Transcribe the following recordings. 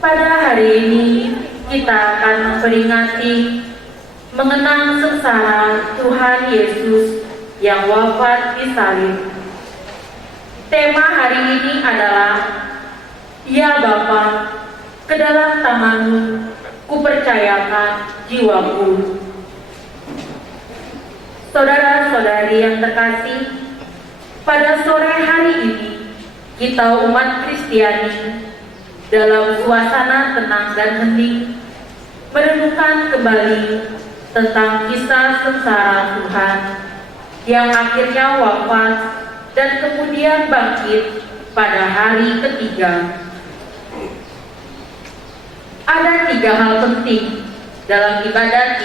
Pada hari ini kita akan memperingati mengenang sengsara Tuhan Yesus yang wafat di salib. Tema hari ini adalah Ya Bapa, ke dalam tangan-Mu kupercayakan jiwaku. Saudara-saudari yang terkasih, pada sore hari ini kita umat Kristiani dalam suasana tenang dan hening merenungkan kembali tentang kisah sengsara Tuhan yang akhirnya wafat dan kemudian bangkit pada hari ketiga. Ada 3 hal penting dalam ibadat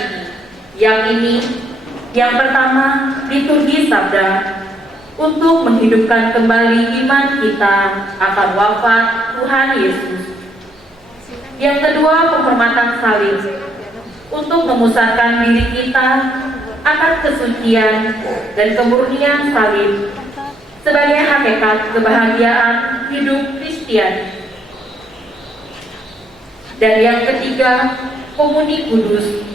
ini. Yang pertama, liturgi sabda untuk menghidupkan kembali iman kita akan wafat Tuhan Yesus. Yang kedua, penghormatan salib untuk memusatkan diri kita akan kesucian dan kemurnian salib sebagai hakikat kebahagiaan hidup Kristiani. Dan yang ketiga, komuni kudus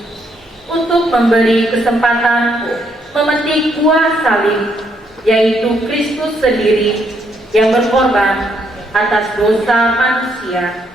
untuk memberi kesempatan memetik buah salib, yaitu Kristus sendiri yang berkorban atas dosa manusia.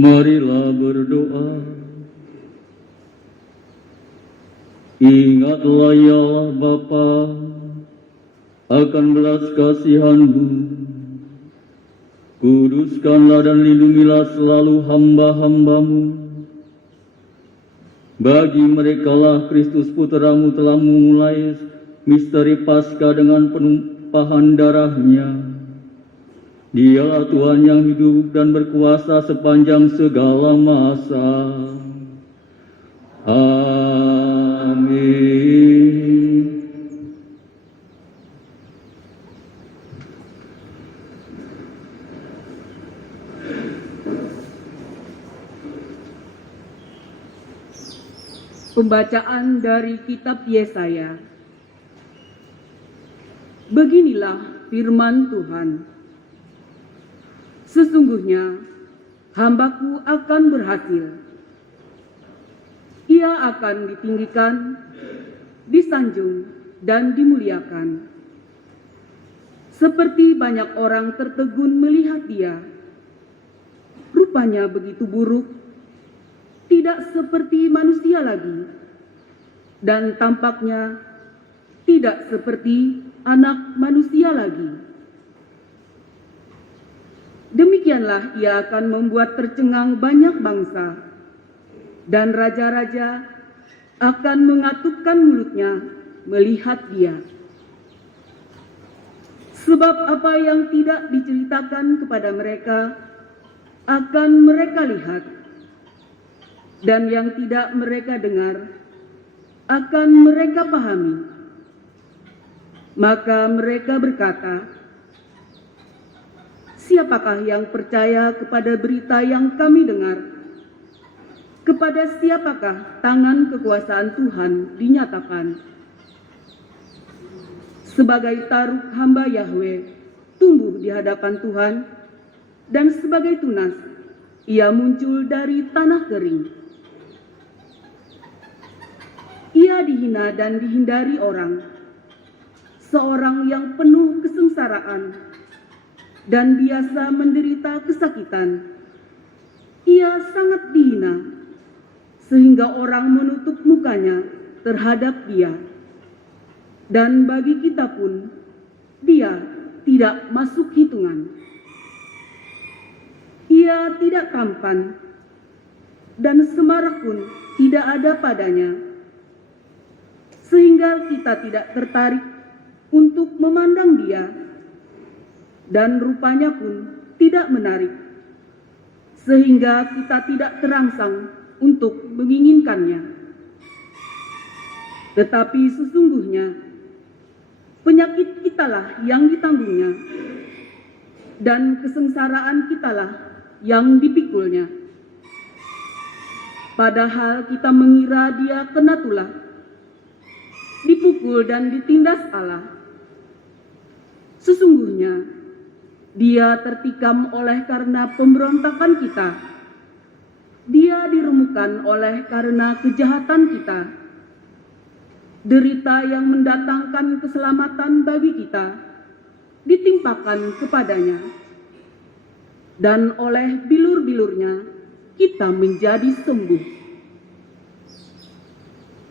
Marilah berdoa. Ingatlah ya Bapa akan belas kasihan-Mu. Kuduskanlah dan lindungilah selalu hamba-hamba-Mu. Bagi merekalah Kristus Putra-Mu telah memulai misteri Paskah dengan penumpahan darah-Nya. Dialah Tuhan yang hidup dan berkuasa sepanjang segala masa. Amin. Pembacaan dari kitab Yesaya. Beginilah firman Tuhan. Sesungguhnya hambaku akan berhasil. Ia akan ditinggikan, disanjung, dan dimuliakan. Seperti banyak orang tertegun melihat dia, rupanya begitu buruk, tidak seperti manusia lagi, dan tampaknya tidak seperti anak manusia lagi. Demikianlah ia akan membuat tercengang banyak bangsa, dan raja-raja akan mengatupkan mulutnya melihat dia. Sebab apa yang tidak diceritakan kepada mereka akan mereka lihat, dan yang tidak mereka dengar akan mereka pahami. Maka mereka berkata, siapakah yang percaya kepada berita yang kami dengar? Kepada siapakah tangan kekuasaan Tuhan dinyatakan? Sebagai taruk hamba Yahweh tumbuh di hadapan Tuhan, dan sebagai tunas ia muncul dari tanah kering. Ia dihina dan dihindari orang, seorang yang penuh kesengsaraan dan biasa menderita kesakitan. Ia sangat dihina, sehingga orang menutup mukanya terhadap dia. Dan bagi kita pun, dia tidak masuk hitungan. Ia tidak tampan, dan semarak pun tidak ada padanya, sehingga kita tidak tertarik untuk memandang dia, dan rupanya pun tidak menarik, sehingga kita tidak terangsang untuk menginginkannya. Tetapi sesungguhnya penyakit kitalah yang ditanggungnya, dan kesengsaraan kitalah yang dipikulnya. Padahal kita mengira dia kena tulah, dipukul dan ditindas Allah. Sesungguhnya dia tertikam oleh karena pemberontakan kita, dia diremukkan oleh karena kejahatan kita. Derita yang mendatangkan keselamatan bagi kita ditimpakan kepadanya, dan oleh bilur-bilurnya kita menjadi sembuh.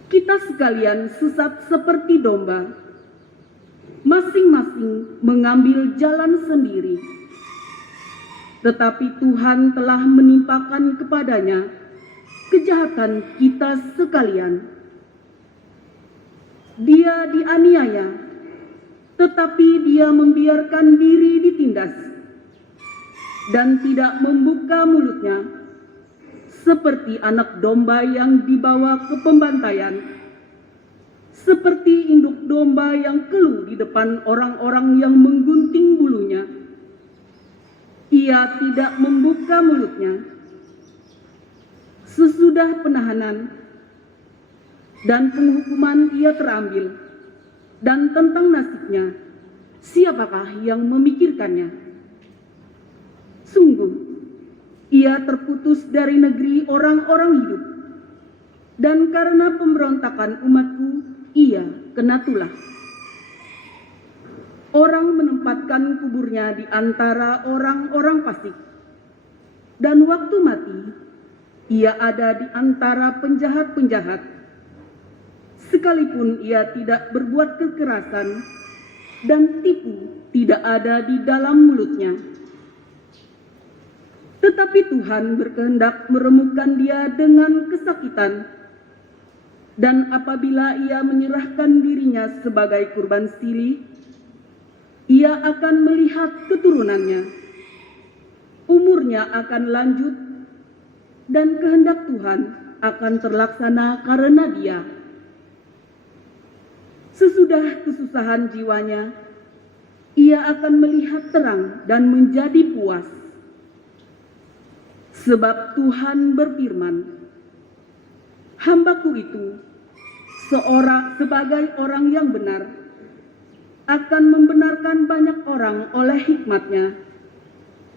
Kita sekalian sesat seperti domba, masing-masing mengambil jalan sendiri. Tetapi Tuhan telah menimpakan kepadanya kejahatan kita sekalian. Dia dianiaya, tetapi dia membiarkan diri ditindas, dan tidak membuka mulutnya, seperti anak domba yang dibawa ke pembantaian, seperti induk domba yang keluh di depan orang-orang yang menggunting bulunya. Ia tidak membuka mulutnya. Sesudah penahanan dan penghukuman ia terambil, dan tentang nasibnya siapakah yang memikirkannya? Sungguh, ia terputus dari negeri orang-orang hidup, dan karena pemberontakan umatku ia kena tulah. Orang menempatkan kuburnya di antara orang-orang fasik, dan waktu mati ia ada di antara penjahat-penjahat. Sekalipun ia tidak berbuat kekerasan, dan tipu tidak ada di dalam mulutnya. Tetapi Tuhan berkehendak meremukkan dia dengan kesakitan, dan apabila ia menyerahkan dirinya sebagai kurban silih, ia akan melihat keturunannya. Umurnya akan lanjut, dan kehendak Tuhan akan terlaksana karena dia. Sesudah kesusahan jiwanya, ia akan melihat terang dan menjadi puas. Sebab Tuhan berfirman, hambaku itu sebagai orang yang benar akan membenarkan banyak orang oleh hikmatnya,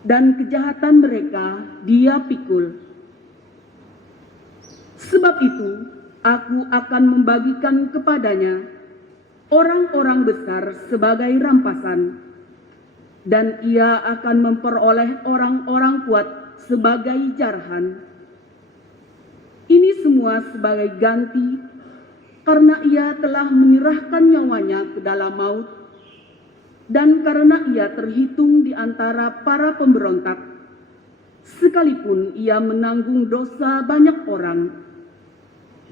dan kejahatan mereka Dia pikul. Sebab itu, aku akan membagikan kepadanya orang-orang besar sebagai rampasan, dan ia akan memperoleh orang-orang kuat sebagai jarahan. Ini semua sebagai ganti, karena ia telah menyerahkan nyawanya ke dalam maut, dan karena ia terhitung di antara para pemberontak, sekalipun ia menanggung dosa banyak orang,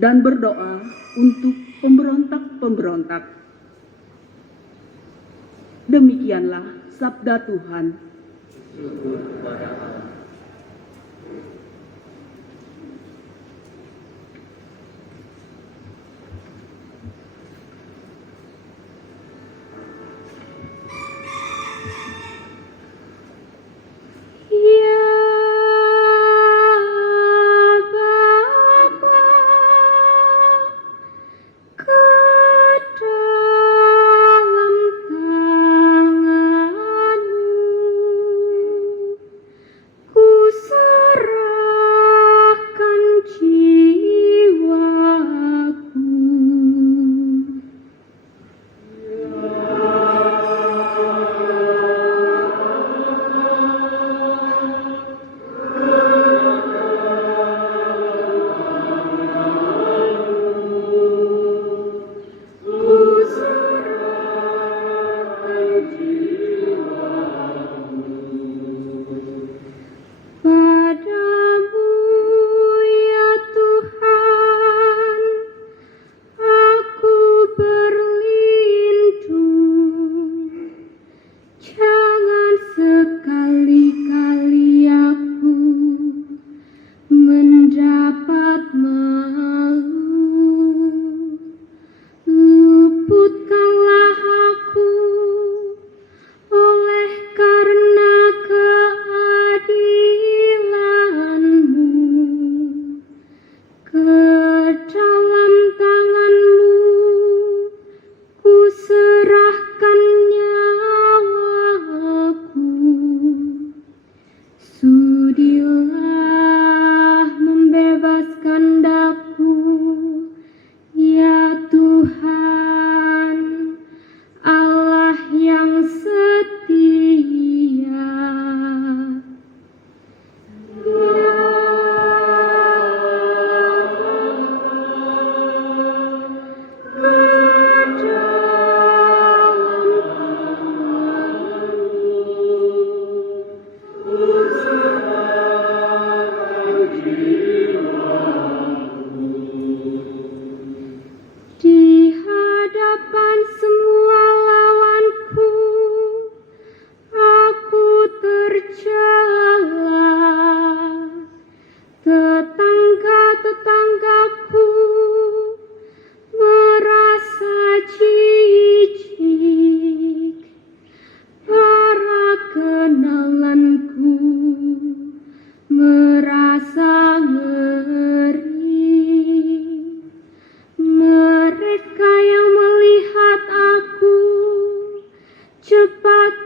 dan berdoa untuk pemberontak-pemberontak. Demikianlah sabda Tuhan.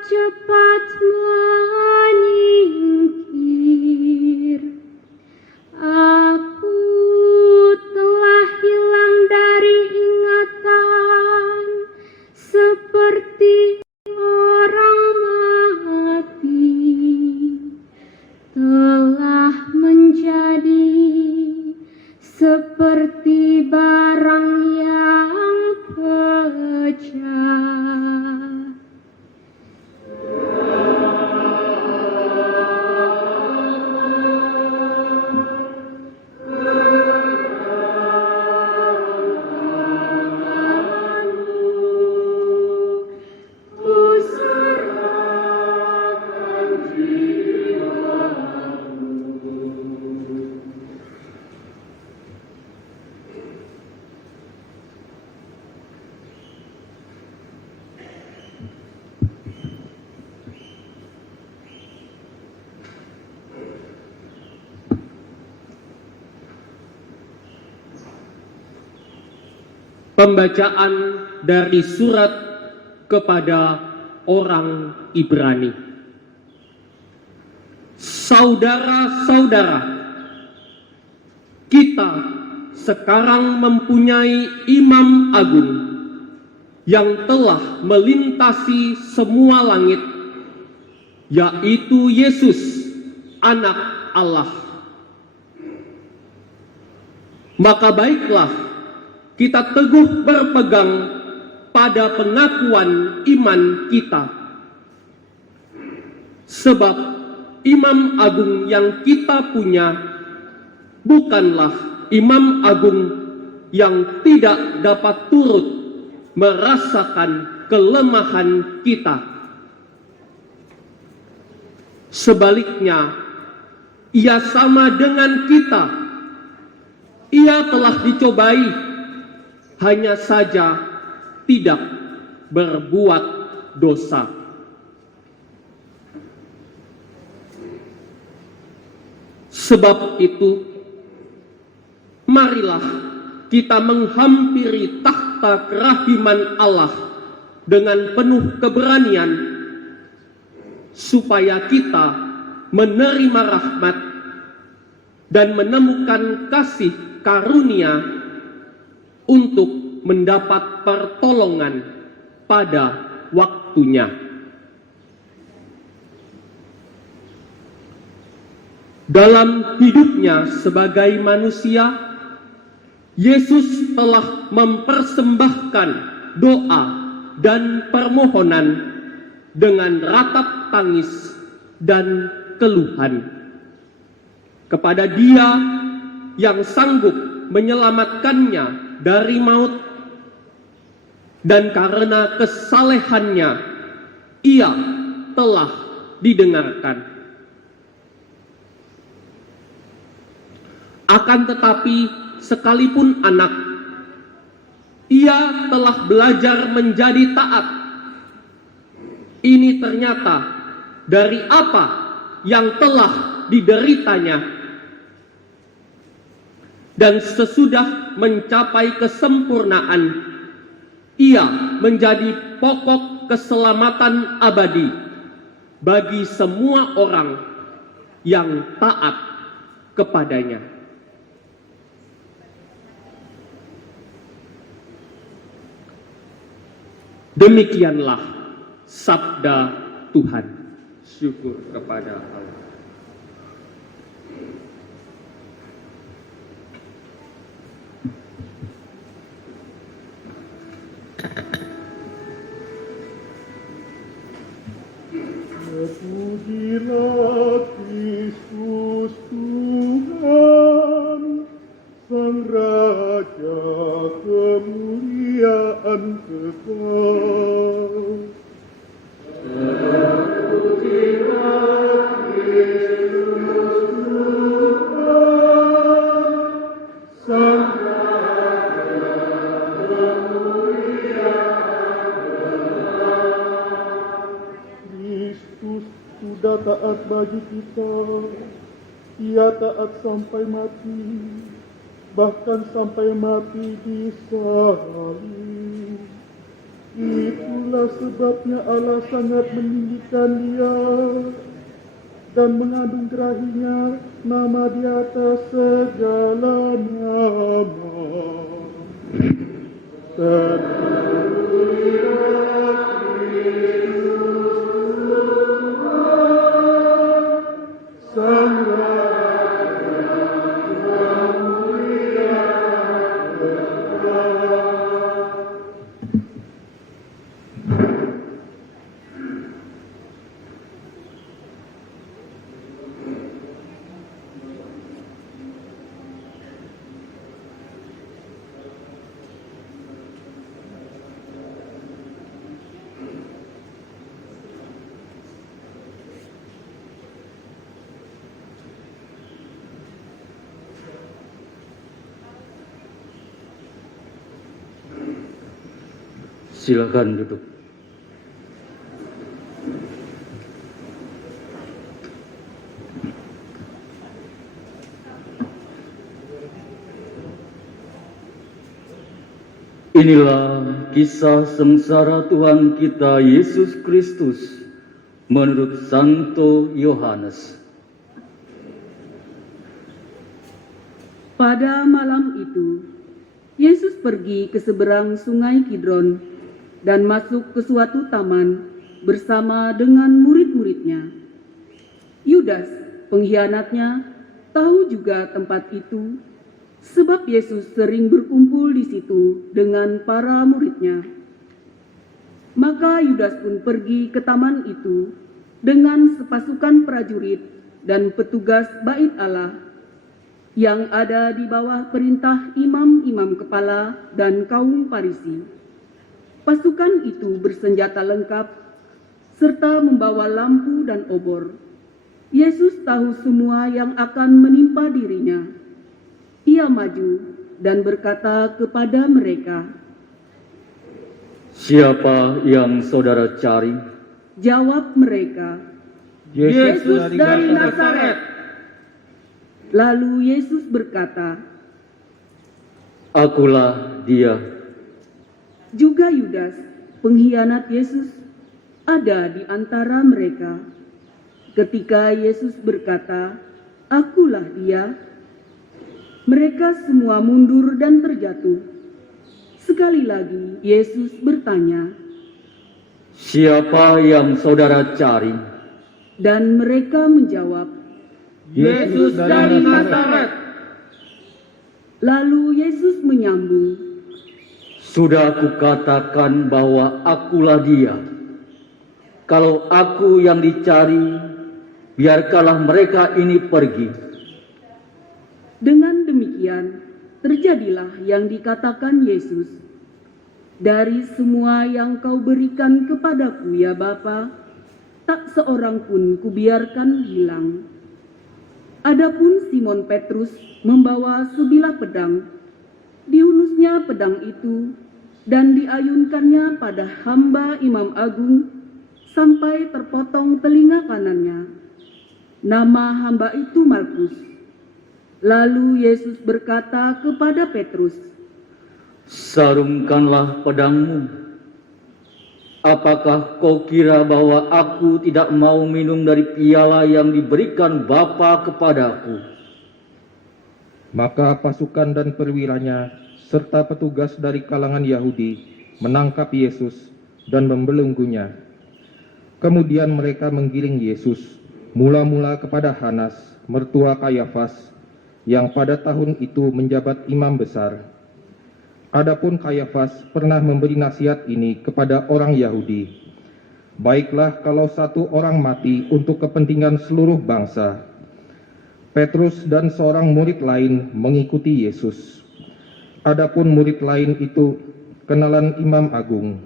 cepat menyingkir. Aku telah hilang dari ingatan, seperti orang mati, telah menjadi seperti barang yang pecah. Pembacaan dari surat kepada orang Ibrani. Saudara-saudara, kita sekarang mempunyai Imam Agung yang telah melintasi semua langit, yaitu Yesus, Anak Allah. Maka baiklah kita teguh berpegang pada pengakuan iman kita, sebab Imam Agung yang kita punya bukanlah Imam Agung yang tidak dapat turut merasakan kelemahan kita. Sebaliknya, ia sama dengan kita. Ia telah dicobai, hanya saja tidak berbuat dosa. Sebab itu, marilah kita menghampiri takhta kerahiman Allah dengan penuh keberanian, supaya kita menerima rahmat dan menemukan kasih karunia untuk mendapat pertolongan pada waktunya. Dalam hidupnya sebagai manusia, Yesus telah mempersembahkan doa dan permohonan dengan ratap tangis dan keluhan kepada Dia yang sanggup menyelamatkannya dari maut, dan karena kesalehannya Ia telah didengarkan. Akan tetapi, sekalipun anak, ia telah belajar menjadi taat. Ini ternyata dari apa yang telah dideritanya. Dan sesudah mencapai kesempurnaan, ia menjadi pokok keselamatan abadi bagi semua orang yang taat kepadanya. Demikianlah sabda Tuhan. Syukur kepada Allah. Terpujilah Kristus Tuhan, Sang Raja kemuliaan kekal. Terpujilah Kristus Tuhan, Sang Raja kemuliaan kekal. Kristus sudah taat bagi kita, Ia taat sampai mati, bahkan sampai mati di salib. Itulah sebabnya Allah sangat meninggikan Dia dan menganugerahinya nama di atas segala nama. Terpujilah Kristus Tuhan, Sang Raja kemuliaan kekal. Silakan duduk. Inilah kisah sengsara Tuhan kita Yesus Kristus menurut Santo Yohanes. Pada malam itu, Yesus pergi ke seberang sungai Kidron dan masuk ke suatu taman bersama dengan murid-muridnya. Yudas, pengkhianatnya, tahu juga tempat itu, sebab Yesus sering berkumpul di situ dengan para muridnya. Maka Yudas pun pergi ke taman itu dengan sepasukan prajurit dan petugas bait Allah yang ada di bawah perintah imam-imam kepala dan kaum Farisi. Pasukan itu bersenjata lengkap serta membawa lampu dan obor. Yesus tahu semua yang akan menimpa dirinya. Ia maju dan berkata kepada mereka, Siapa yang saudara cari? jawab mereka, Yesus dari Nazaret. Lalu Yesus berkata, Akulah dia. juga Yudas, pengkhianat Yesus, ada di antara mereka. Ketika Yesus berkata, Akulah dia, mereka semua mundur dan terjatuh. Sekali lagi Yesus bertanya, Siapa yang saudara cari? dan mereka menjawab, Yesus dari Nazaret. Lalu Yesus menyambung, Sudah kukatakan bahwa akulah dia. Kalau aku yang dicari, biarkanlah mereka ini pergi. Dengan demikian, terjadilah yang dikatakan Yesus, dari semua yang kau berikan kepadaku ya Bapa, tak seorang pun kubiarkan hilang. Adapun Simon Petrus membawa sebilah pedang, dihunusnya pedang itu dan diayunkannya pada hamba Imam Agung sampai terpotong telinga kanannya. Nama hamba itu Malkus. Lalu Yesus berkata kepada Petrus, Sarungkanlah pedangmu. Apakah kau kira bahwa aku tidak mau minum dari piala yang diberikan Bapa kepadaku? Maka pasukan dan perwiranya serta petugas dari kalangan Yahudi menangkap Yesus dan membelenggunya. Kemudian mereka menggiring Yesus mula-mula kepada Hanas, mertua Kayafas, yang pada tahun itu menjabat imam besar. Adapun Kayafas pernah memberi nasihat ini kepada orang Yahudi, baiklah kalau satu orang mati untuk kepentingan seluruh bangsa. Petrus dan seorang murid lain mengikuti Yesus. Adapun murid lain itu kenalan Imam Agung.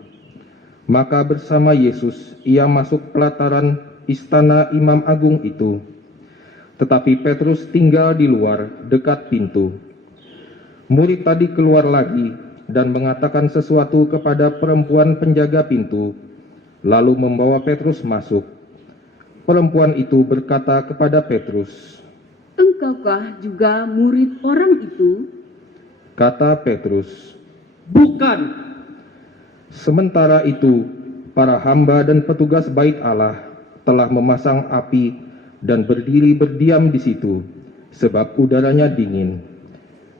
Maka bersama Yesus ia masuk pelataran istana Imam Agung itu. Tetapi Petrus tinggal di luar dekat pintu. Murid tadi keluar lagi dan mengatakan sesuatu kepada perempuan penjaga pintu, lalu membawa Petrus masuk. Perempuan itu berkata kepada Petrus, Engkaukah juga murid orang itu? kata Petrus. Bukan. Sementara itu, para hamba dan petugas bait Allah telah memasang api dan berdiri berdiam di situ, sebab udaranya dingin.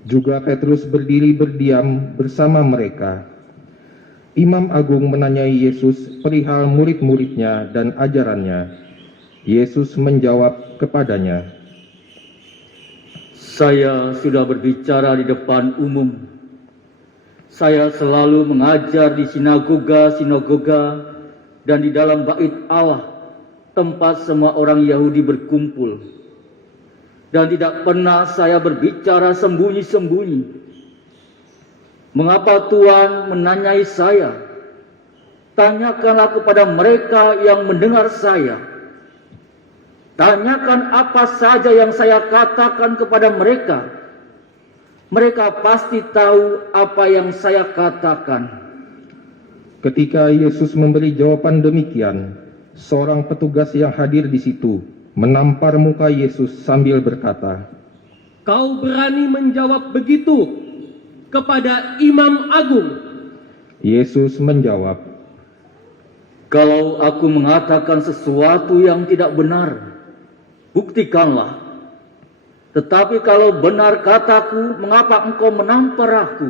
Juga Petrus berdiri berdiam bersama mereka. Imam Agung menanyai Yesus perihal murid-muridnya dan ajarannya. Yesus menjawab kepadanya, Saya sudah berbicara di depan umum. Saya selalu mengajar di sinagoga-sinagoga dan di dalam bait Allah, tempat semua orang Yahudi berkumpul. Dan tidak pernah saya berbicara sembunyi-sembunyi. Mengapa Tuhan menanyai saya? Tanyakanlah kepada mereka yang mendengar saya. Tanyakan apa saja yang saya katakan kepada mereka. Mereka pasti tahu apa yang saya katakan. ketika Yesus memberi jawaban demikian, seorang petugas yang hadir di situ menampar muka Yesus sambil berkata, Kau berani menjawab begitu kepada Imam Agung? Yesus menjawab, Kalau aku mengatakan sesuatu yang tidak benar, buktikanlah. Tetapi kalau benar kataku, mengapa engkau menampar aku?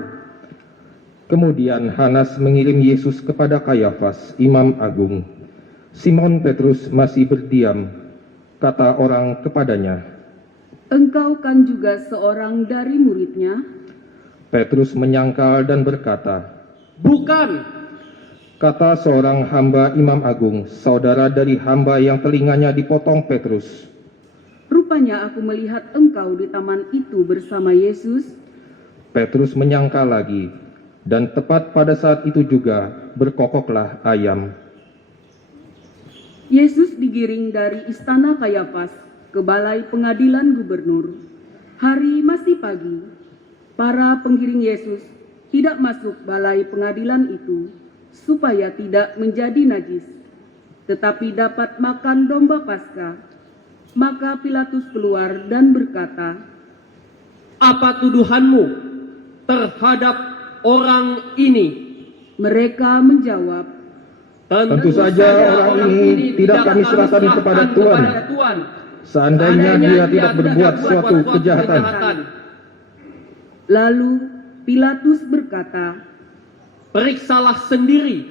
Kemudian Hanas mengirim Yesus kepada Kayafas, imam agung. Simon Petrus masih berdiam. Kata orang kepadanya, "Engkau kan juga seorang dari muridnya?" Petrus menyangkal dan berkata, Bukan. kata seorang hamba imam agung, saudara dari hamba yang telinganya dipotong Petrus. "Rupanya aku melihat engkau di taman itu bersama Yesus." Petrus menyangka lagi, dan tepat pada saat itu juga berkokoklah ayam. Yesus digiring dari istana Kayafas ke balai pengadilan gubernur. Hari masih pagi. Para penggiring Yesus tidak masuk balai pengadilan itu supaya tidak menjadi najis, tetapi dapat makan domba Paskah. Maka Pilatus keluar dan berkata, Apa tuduhanmu terhadap orang ini? Mereka menjawab, Tentu saja orang ini tidak kami serahkan kepada Tuhan, seandainya dia tidak berbuat suatu kejahatan. Lalu Pilatus berkata, Periksalah sendiri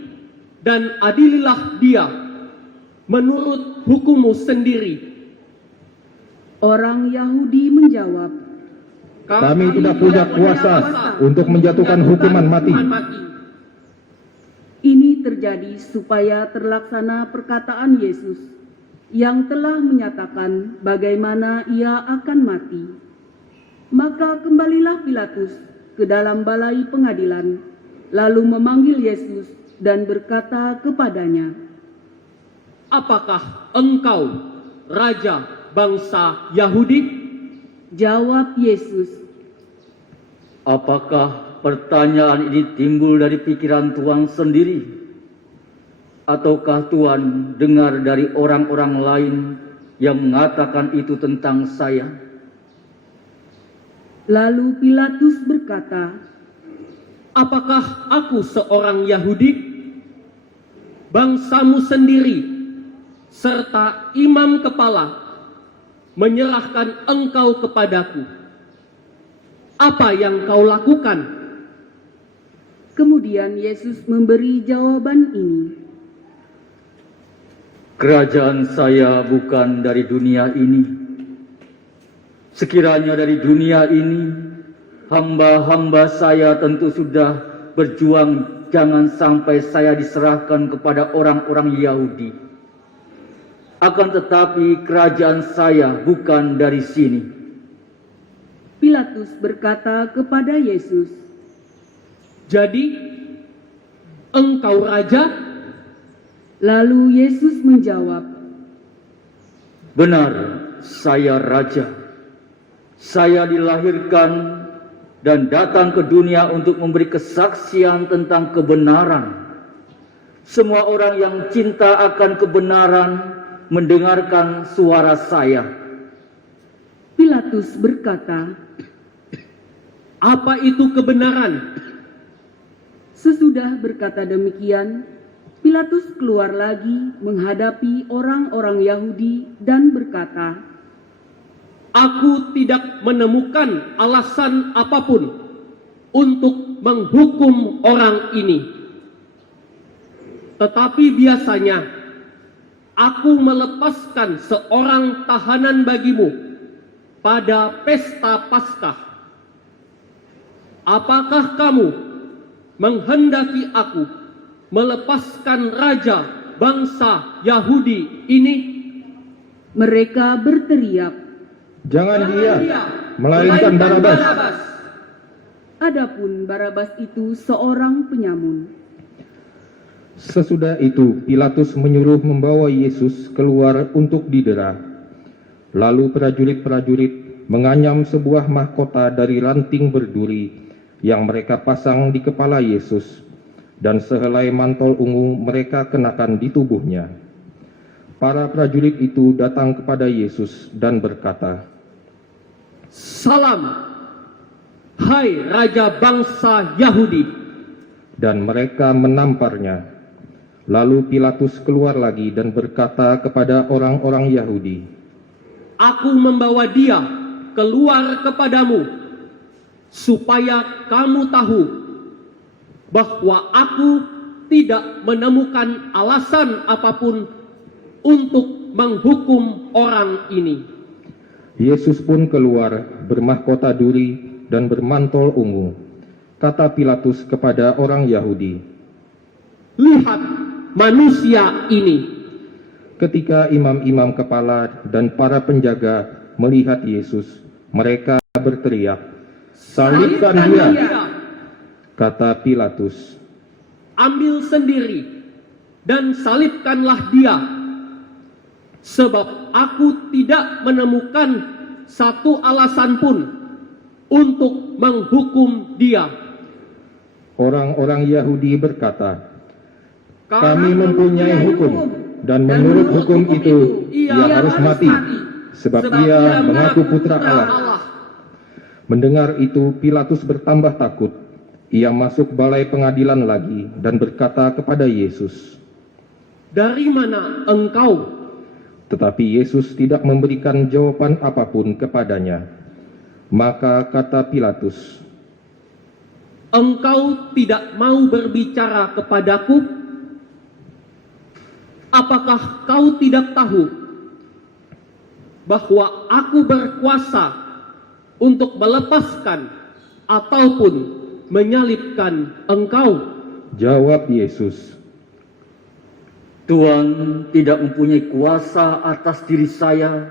dan adililah dia menurut hukummu sendiri. orang Yahudi menjawab, Kami tidak punya kuasa untuk menjatuhkan hukuman mati. ini terjadi supaya terlaksana perkataan Yesus yang telah menyatakan bagaimana ia akan mati. Maka kembalilah Pilatus ke dalam balai pengadilan, lalu memanggil Yesus dan berkata kepadanya, Apakah engkau raja bangsa Yahudi? Jawab Yesus, Apakah pertanyaan ini timbul dari pikiran Tuhan sendiri? Ataukah Tuhan dengar dari orang-orang lain yang mengatakan itu tentang saya? Lalu Pilatus berkata, Apakah aku seorang Yahudi? Bangsamu sendiri serta imam kepala menyerahkan engkau kepadaku. Apa yang kau lakukan? Kemudian Yesus memberi jawaban ini, Kerajaan saya bukan dari dunia ini. Sekiranya dari dunia ini, hamba-hamba saya tentu sudah berjuang jangan sampai saya diserahkan kepada orang-orang Yahudi. Akan tetapi kerajaan saya bukan dari sini. Pilatus berkata kepada Yesus, Jadi engkau raja? lalu Yesus menjawab, Benar, saya raja. Saya dilahirkan dan datang ke dunia untuk memberi kesaksian tentang kebenaran. Semua orang yang cinta akan kebenaran mendengarkan suara saya. Pilatus berkata, Apa itu kebenaran? sesudah berkata demikian, Pilatus keluar lagi menghadapi orang-orang Yahudi dan berkata, Aku tidak menemukan alasan apapun untuk menghukum orang ini. Tetapi biasanya aku melepaskan seorang tahanan bagimu pada pesta Paskah. Apakah kamu menghendaki aku melepaskan raja bangsa Yahudi ini? Mereka berteriak, Jangan dia, melainkan Barabas. adapun Barabas itu seorang penyamun. Sesudah itu, Pilatus menyuruh membawa Yesus keluar untuk didera. Lalu prajurit-prajurit menganyam sebuah mahkota dari ranting berduri yang mereka pasang di kepala Yesus, dan sehelai mantel ungu mereka kenakan di tubuhnya. Para prajurit itu datang kepada Yesus dan berkata, Salam, hai raja bangsa Yahudi. dan mereka menamparnya. Lalu Pilatus keluar lagi dan berkata kepada orang-orang Yahudi, Aku membawa dia keluar kepadamu, supaya kamu tahu bahwa aku tidak menemukan alasan apapun untuk menghukum orang ini. Yesus pun keluar bermahkota duri dan bermantel ungu. Kata Pilatus kepada orang Yahudi, "Lihat manusia ini." ketika imam-imam kepala dan para penjaga melihat Yesus, mereka berteriak, "Salibkan dia!" Kata Pilatus, "Ambil sendiri dan salibkanlah dia, sebab aku tidak menemukan satu alasan pun untuk menghukum dia." Orang-orang Yahudi berkata, "Kami mempunyai hukum, dan menurut hukum itu ia harus mati, sebab ia mengaku putra Allah." Mendengar itu, Pilatus bertambah takut. Ia masuk balai pengadilan lagi dan berkata kepada Yesus, "Dari mana engkau?" Tetapi Yesus tidak memberikan jawaban apapun kepadanya. Maka kata Pilatus, "Engkau tidak mau berbicara kepadaku? Apakah kau tidak tahu bahwa aku berkuasa untuk melepaskan ataupun menyalibkan engkau?" Jawab Yesus, Tuhan tidak mempunyai kuasa atas diri saya,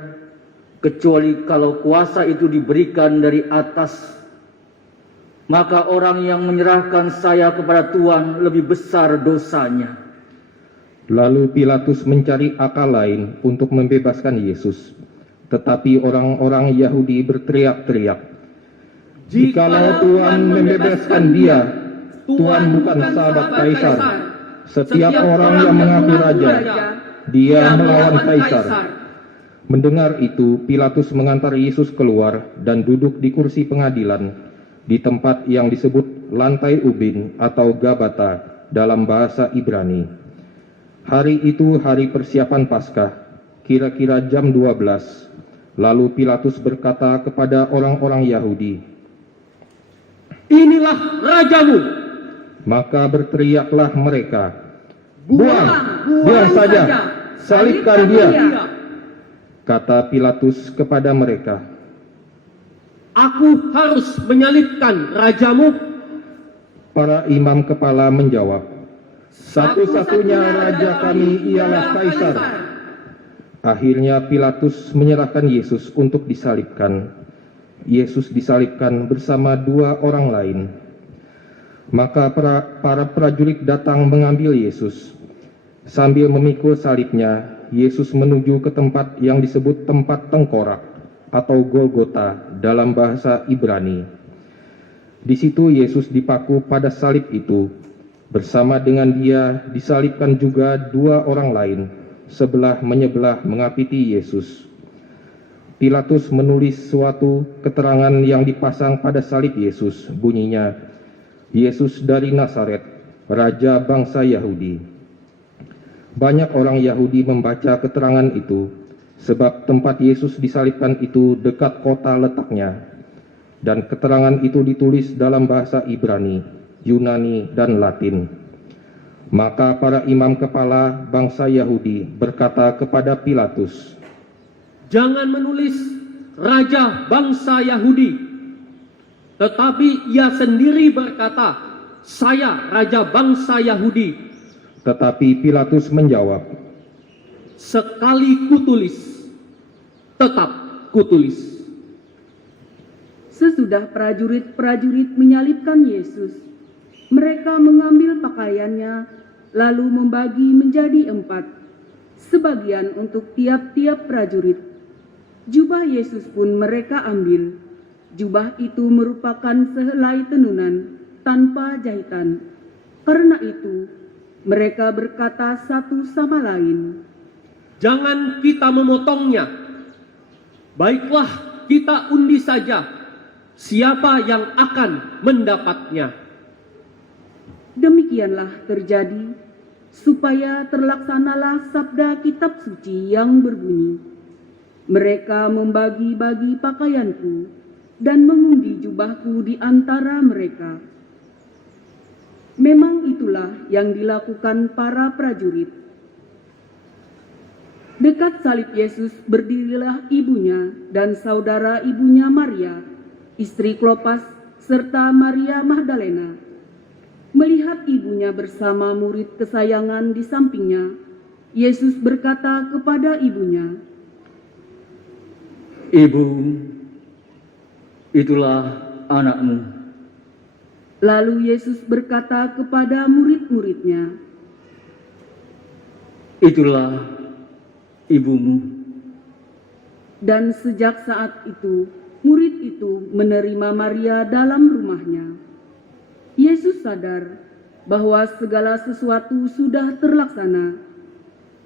kecuali kalau kuasa itu diberikan dari atas. Maka orang yang menyerahkan saya kepada Tuhan lebih besar dosanya. Lalu Pilatus mencari akal lain untuk membebaskan Yesus. Tetapi orang-orang Yahudi berteriak-teriak, "Jikalau Tuhan membebaskan dia, Tuhan bukan sahabat Kaisar. Setiap orang yang mengaku raja, dia melawan Kaisar." Mendengar itu, Pilatus mengantar Yesus keluar dan duduk di kursi pengadilan di tempat yang disebut lantai ubin atau Gabata dalam bahasa Ibrani. Hari itu hari persiapan Paskah, kira-kira jam 12. Lalu Pilatus berkata kepada orang-orang Yahudi, "Inilah rajamu." Maka berteriaklah mereka, Buang saja, salibkan dia." Kata Pilatus kepada mereka, "Aku harus menyalibkan rajamu?" Para imam kepala menjawab, "Satu-satunya raja kami ialah Kaisar." Akhirnya Pilatus menyerahkan Yesus untuk disalibkan. Yesus disalibkan bersama dua orang lain. Maka para prajurit datang mengambil Yesus. Sambil memikul salibnya, Yesus menuju ke tempat yang disebut tempat tengkorak atau Golgota dalam bahasa Ibrani. Di situ Yesus dipaku pada salib itu. Bersama dengan dia disalibkan juga dua orang lain, sebelah menyebelah mengapiti Yesus. Pilatus menulis suatu keterangan yang dipasang pada salib Yesus, bunyinya, "Yesus dari Nazaret, Raja bangsa Yahudi." Banyak orang Yahudi membaca keterangan itu, sebab tempat Yesus disalibkan itu dekat kota letaknya, dan keterangan itu ditulis dalam bahasa Ibrani, Yunani, dan Latin. Maka para imam kepala bangsa Yahudi berkata kepada Pilatus, "Jangan menulis Raja bangsa Yahudi." Tetapi ia sendiri berkata, "Saya Raja bangsa Yahudi." Tetapi Pilatus menjawab, "Sekali kutulis, tetap kutulis." Sesudah prajurit-prajurit menyalibkan Yesus, mereka mengambil pakaiannya, lalu membagi menjadi 4, sebagian untuk tiap-tiap prajurit. Jubah Yesus pun mereka ambil. Jubah itu merupakan sehelai tenunan tanpa jahitan. Karena itu, mereka berkata satu sama lain, "Jangan kita memotongnya. Baiklah, kita undi saja siapa yang akan mendapatnya." Demikianlah terjadi, supaya terlaksanalah sabda kitab suci yang berbunyi, Mereka membagi-bagi pakaianku dan mengundi jubahku di antara mereka. Memang itulah yang dilakukan para prajurit. Dekat salib Yesus berdirilah ibunya dan saudara ibunya Maria, istri Klopas, serta Maria Magdalena. Melihat ibunya bersama murid kesayangan di sampingnya, Yesus berkata kepada ibunya, "Ibu, itulah anakmu." Lalu Yesus berkata kepada murid-muridnya, "Itulah ibumu." dan sejak saat itu, murid itu menerima Maria dalam rumahnya. Yesus sadar bahwa segala sesuatu sudah terlaksana,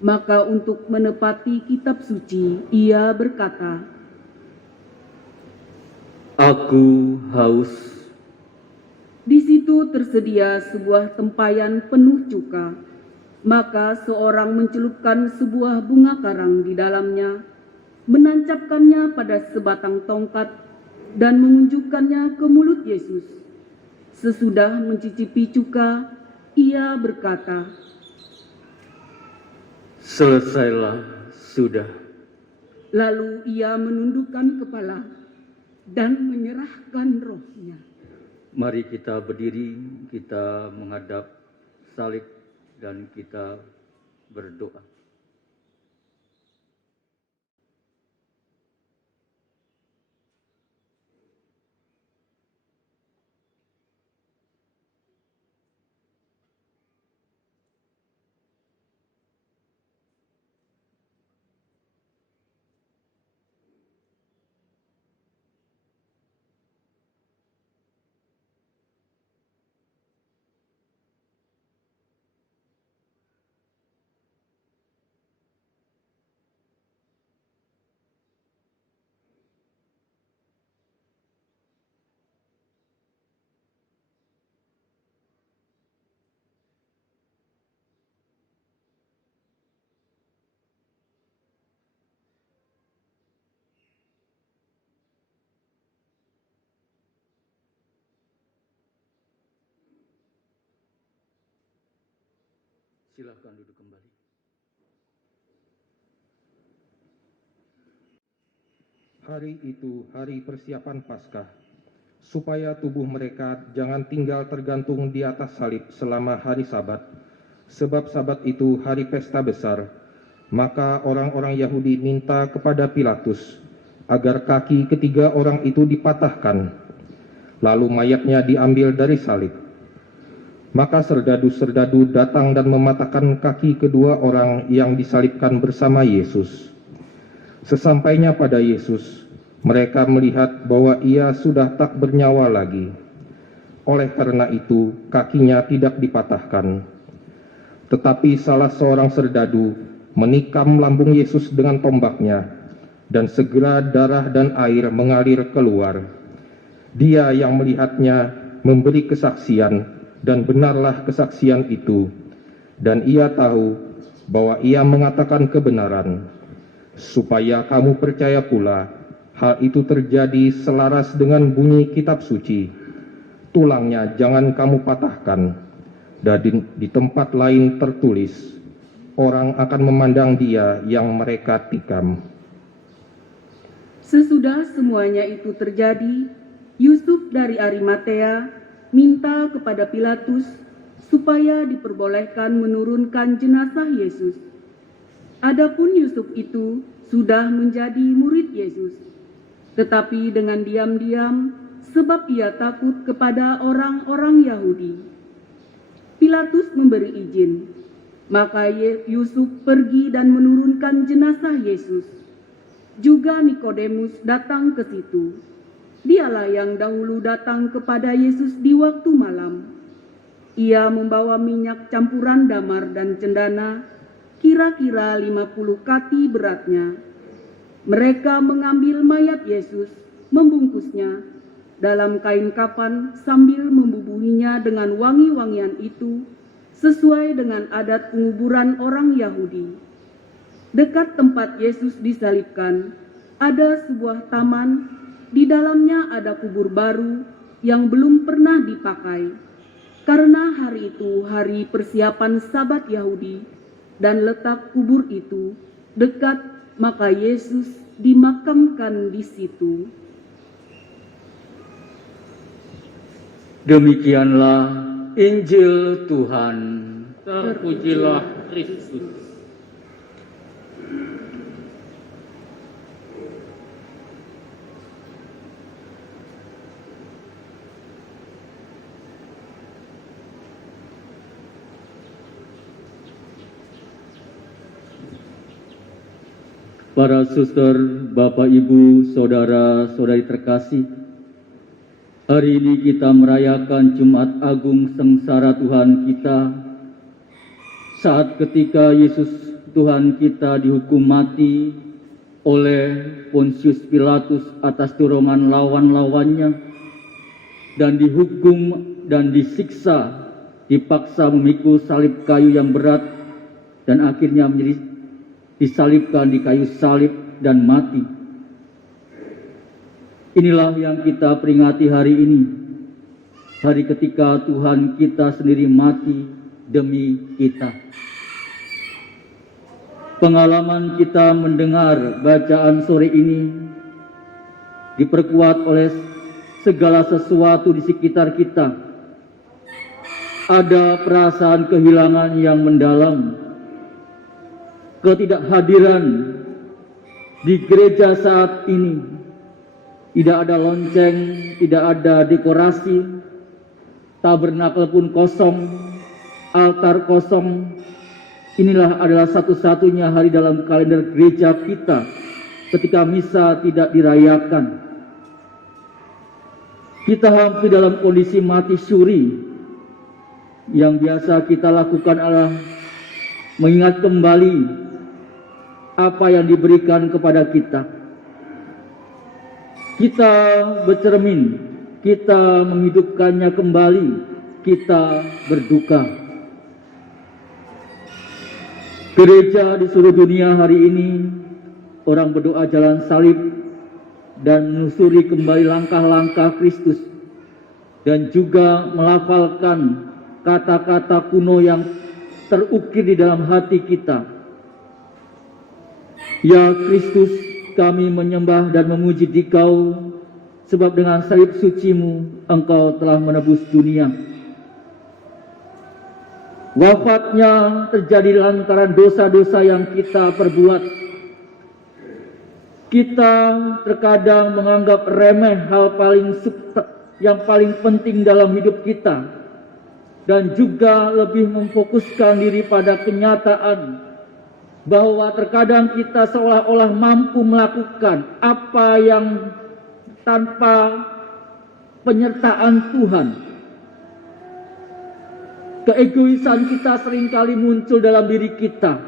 maka untuk menepati kitab suci, ia berkata, "Aku haus." Di situ tersedia sebuah tempayan penuh cuka. Maka seorang mencelupkan sebuah bunga karang di dalamnya, menancapkannya pada sebatang tongkat, dan mengunjukkannya ke mulut Yesus. Sesudah mencicipi cuka, ia berkata, "Selesailah sudah." Lalu ia menundukkan kepala dan menyerahkan rohnya. Mari kita berdiri, kita menghadap salib dan kita berdoa. Silakan duduk kembali. Hari itu hari persiapan Paskah, supaya tubuh mereka jangan tinggal tergantung di atas salib selama hari Sabat, sebab Sabat itu hari pesta besar. Maka orang-orang Yahudi minta kepada Pilatus agar kaki ketiga orang itu dipatahkan, lalu mayatnya diambil dari salib. Maka serdadu-serdadu datang dan mematahkan kaki kedua orang yang disalibkan bersama Yesus. Sesampainya pada Yesus, mereka melihat bahwa ia sudah tak bernyawa lagi. Oleh karena itu, kakinya tidak dipatahkan. Tetapi salah seorang serdadu menikam lambung Yesus dengan tombaknya, dan segera darah dan air mengalir keluar. Dia yang melihatnya memberi kesaksian, dan benarlah kesaksian itu, dan ia tahu bahwa ia mengatakan kebenaran, supaya kamu percaya pula hal itu terjadi selaras dengan bunyi kitab suci. Tulangnya jangan kamu patahkan, dan di tempat lain tertulis, orang akan memandang dia yang mereka tikam. Sesudah semuanya itu terjadi, Yusuf dari Arimatea minta kepada Pilatus supaya diperbolehkan menurunkan jenazah Yesus. Adapun Yusuf itu sudah menjadi murid Yesus, tetapi dengan diam-diam sebab ia takut kepada orang-orang Yahudi. Pilatus memberi izin, maka Yusuf pergi dan menurunkan jenazah Yesus. Juga Nikodemus datang ke situ. Dialah yang dahulu datang kepada Yesus di waktu malam. Ia membawa minyak campuran damar dan cendana, kira-kira 50 kati beratnya. Mereka mengambil mayat Yesus, membungkusnya dalam kain kafan sambil membubuhinya dengan wangi-wangian itu, sesuai dengan adat penguburan orang Yahudi. Dekat tempat Yesus disalibkan, ada sebuah taman, di dalamnya ada kubur baru yang belum pernah dipakai. Karena hari itu hari persiapan Sabat Yahudi dan letak kubur itu dekat, maka Yesus dimakamkan di situ. Demikianlah Injil Tuhan. Terpujilah Kristus. Para suster, Bapak, Ibu, Saudara-saudari terkasih, hari ini kita merayakan Jumat Agung Sengsara Tuhan kita, saat ketika Yesus Tuhan kita dihukum mati oleh Pontius Pilatus atas dorongan lawan-lawannya, dan dihukum dan disiksa, dipaksa memikul salib kayu yang berat, dan akhirnya menjadi disalibkan di kayu salib dan mati. Inilah yang kita peringati hari ini, hari ketika Tuhan kita sendiri mati demi kita. Pengalaman kita mendengar bacaan sore ini diperkuat oleh segala sesuatu di sekitar kita. Ada perasaan kehilangan yang mendalam, ketidakhadiran di gereja saat ini. Tidak ada lonceng, tidak ada dekorasi, tabernakel pun kosong, altar kosong. Inilah adalah satu-satunya hari dalam kalender gereja kita ketika misa tidak dirayakan. Kita hampir dalam kondisi mati suri. Yang biasa kita lakukan adalah mengingat kembali apa yang diberikan kepada kita. Kita bercermin, kita menghidupkannya kembali, kita berduka. Gereja di seluruh dunia hari ini, orang berdoa jalan salib dan menelusuri kembali langkah-langkah Kristus, dan juga melafalkan kata-kata kuno yang terukir di dalam hati kita. Ya Kristus, kami menyembah dan memuji Dikau, sebab dengan salib suci-Mu Engkau telah menebus dunia. Wafatnya terjadi lantaran dosa-dosa yang kita perbuat. Kita terkadang menganggap remeh hal yang paling penting dalam hidup kita, dan juga lebih memfokuskan diri pada kenyataan bahwa terkadang kita seolah-olah mampu melakukan apa yang tanpa penyertaan Tuhan. Keegoisan kita seringkali muncul dalam diri kita.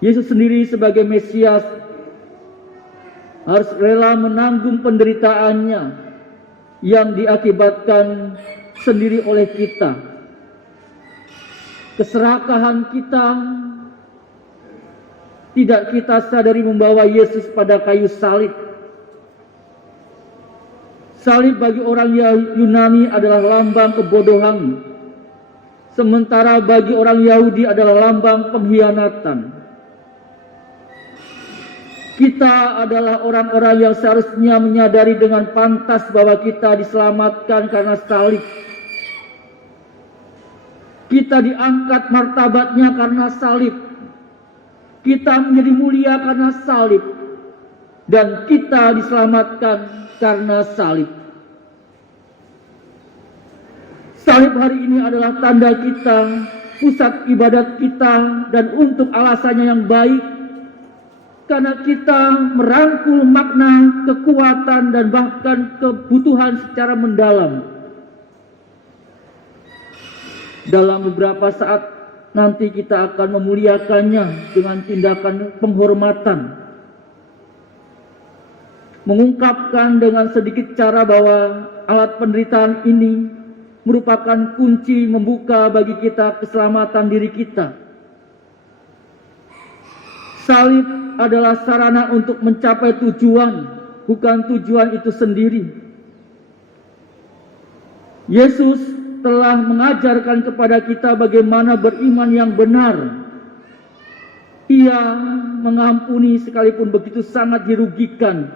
Yesus sendiri sebagai Mesias harus rela menanggung penderitaannya yang diakibatkan sendiri oleh kita. Keserakahan kita tidak kita sadari membawa Yesus pada kayu salib. Salib bagi orang Yunani adalah lambang kebodohan, sementara bagi orang Yahudi adalah lambang pengkhianatan. Kita adalah orang-orang yang seharusnya menyadari dengan pantas bahwa kita diselamatkan karena salib. Kita diangkat martabatnya karena salib. Kita menjadi mulia karena salib. Dan kita diselamatkan karena salib. Salib hari ini adalah tanda kita, pusat ibadat kita, dan untuk alasannya yang baik. Karena kita merangkul makna, kekuatan, dan bahkan kebutuhan secara mendalam. Dalam beberapa saat nanti kita akan memuliakannya dengan tindakan penghormatan. Mengungkapkan dengan sedikit cara bahwa alat penderitaan ini merupakan kunci membuka bagi kita keselamatan diri kita. Salib adalah sarana untuk mencapai tujuan, bukan tujuan itu sendiri. Yesus telah mengajarkan kepada kita bagaimana beriman yang benar. Ia mengampuni sekalipun begitu sangat dirugikan.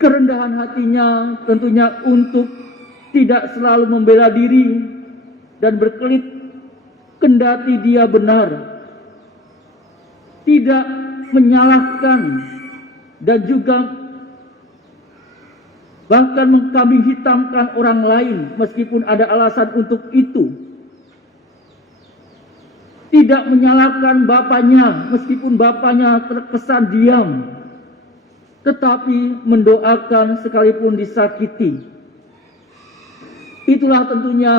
Kerendahan hatinya tentunya untuk tidak selalu membela diri dan berkelit kendati dia benar. Tidak menyalahkan dan juga bahkan mengkambing hitamkan orang lain meskipun ada alasan untuk itu. Tidak menyalahkan bapaknya meskipun bapaknya terkesan diam, tetapi mendoakan sekalipun disakiti. Itulah tentunya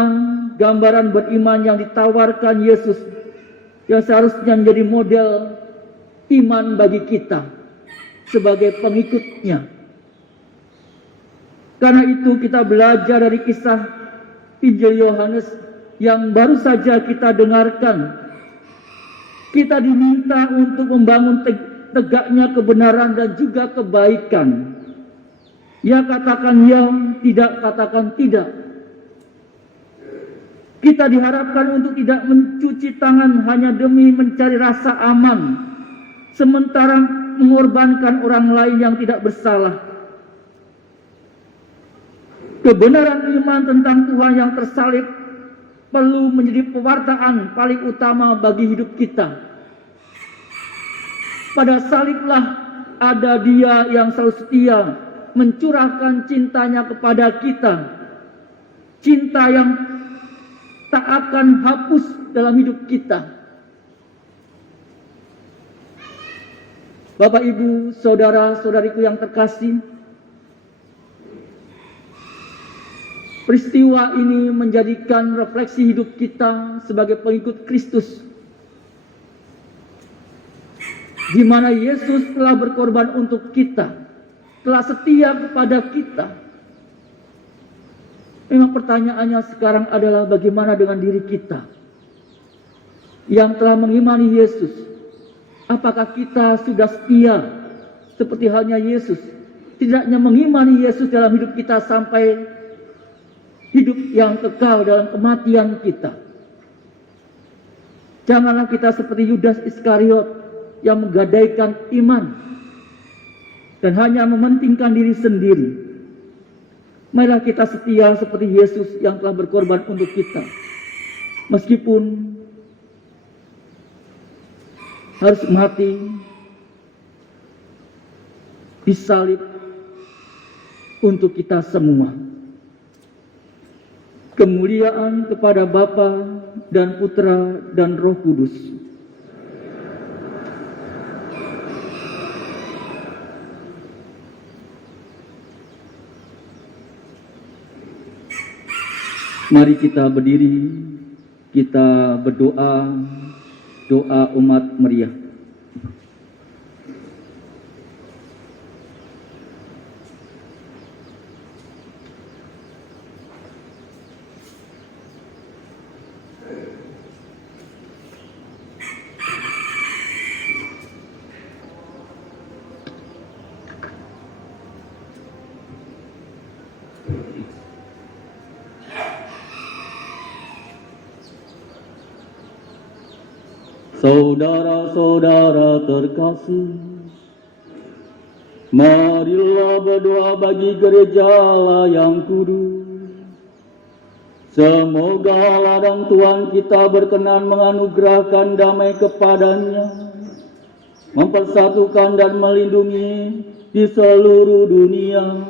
gambaran beriman yang ditawarkan Yesus, yang seharusnya menjadi model iman bagi kita sebagai pengikutnya. Karena itu kita belajar dari kisah Injil Yohanes yang baru saja kita dengarkan. Kita diminta untuk membangun tegaknya kebenaran dan juga kebaikan. Ya katakan ya, tidak katakan tidak. Kita diharapkan untuk tidak mencuci tangan hanya demi mencari rasa aman, sementara mengorbankan orang lain yang tidak bersalah. Kebenaran iman tentang Tuhan yang tersalib perlu menjadi pewartaan paling utama bagi hidup kita. Pada saliblah ada Dia yang selalu setia mencurahkan cintanya kepada kita. Cinta yang tak akan hapus dalam hidup kita. Bapak, Ibu, saudara-saudariku yang terkasih, peristiwa ini menjadikan refleksi hidup kita sebagai pengikut Kristus, di mana Yesus telah berkorban untuk kita, telah setia kepada kita. Memang pertanyaannya sekarang adalah bagaimana dengan diri kita yang telah mengimani Yesus? Apakah kita sudah setia seperti halnya Yesus? Tidak hanya mengimani Yesus dalam hidup kita sampai hidup yang kekal dalam kematian kita. Janganlah kita seperti Yudas Iskariot yang menggadaikan iman dan hanya mementingkan diri sendiri. Marilah kita setia seperti Yesus yang telah berkorban untuk kita, meskipun harus mati disalib untuk kita semua. Kemuliaan kepada Bapa dan Putra dan Roh Kudus. Mari kita berdiri, kita berdoa, doa umat meriah. Saudara-saudara terkasih, marilah berdoa bagi gereja Allah yang kudus. Semoga Allah dan Tuhan kita berkenan menganugerahkan damai kepadanya, mempersatukan dan melindungi di seluruh dunia.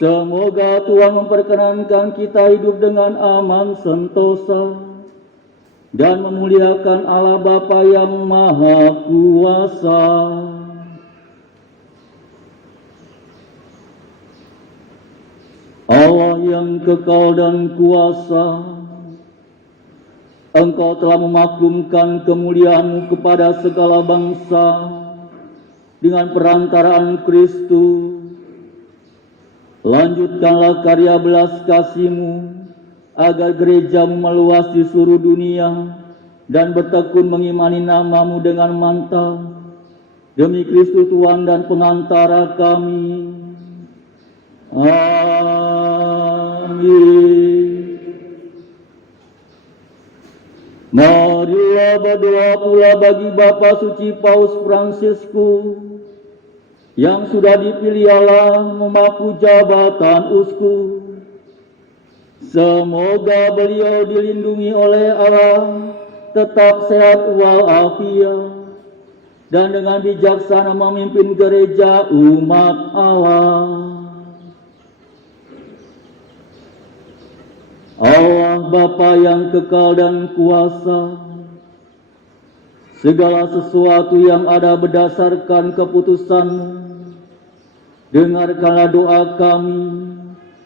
Semoga Tuhan memperkenankan kita hidup dengan aman sentosa dan memuliakan Allah Bapa yang Maha Kuasa. Allah yang kekal dan kuasa, Engkau telah memaklumkan kemuliaan-Mu kepada segala bangsa dengan perantaraan Kristus. Lanjutkanlah karya belas kasih-Mu agar gereja-Mu meluas di seluruh dunia dan bertekun mengimani nama-Mu dengan mantap. Demi Kristus Tuhan dan pengantara kami. Amin. Marilah berdoa pula bagi Bapa Suci Paus Fransiskus yang sudah dipilih Allah memaku jabatan uskup. Semoga beliau dilindungi oleh Allah, tetap sehat walafiat, dan dengan bijaksana memimpin gereja umat Allah. Allah Bapa yang kekal dan kuasa, segala sesuatu yang ada berdasarkan keputusan-Mu, dengarkanlah doa kami,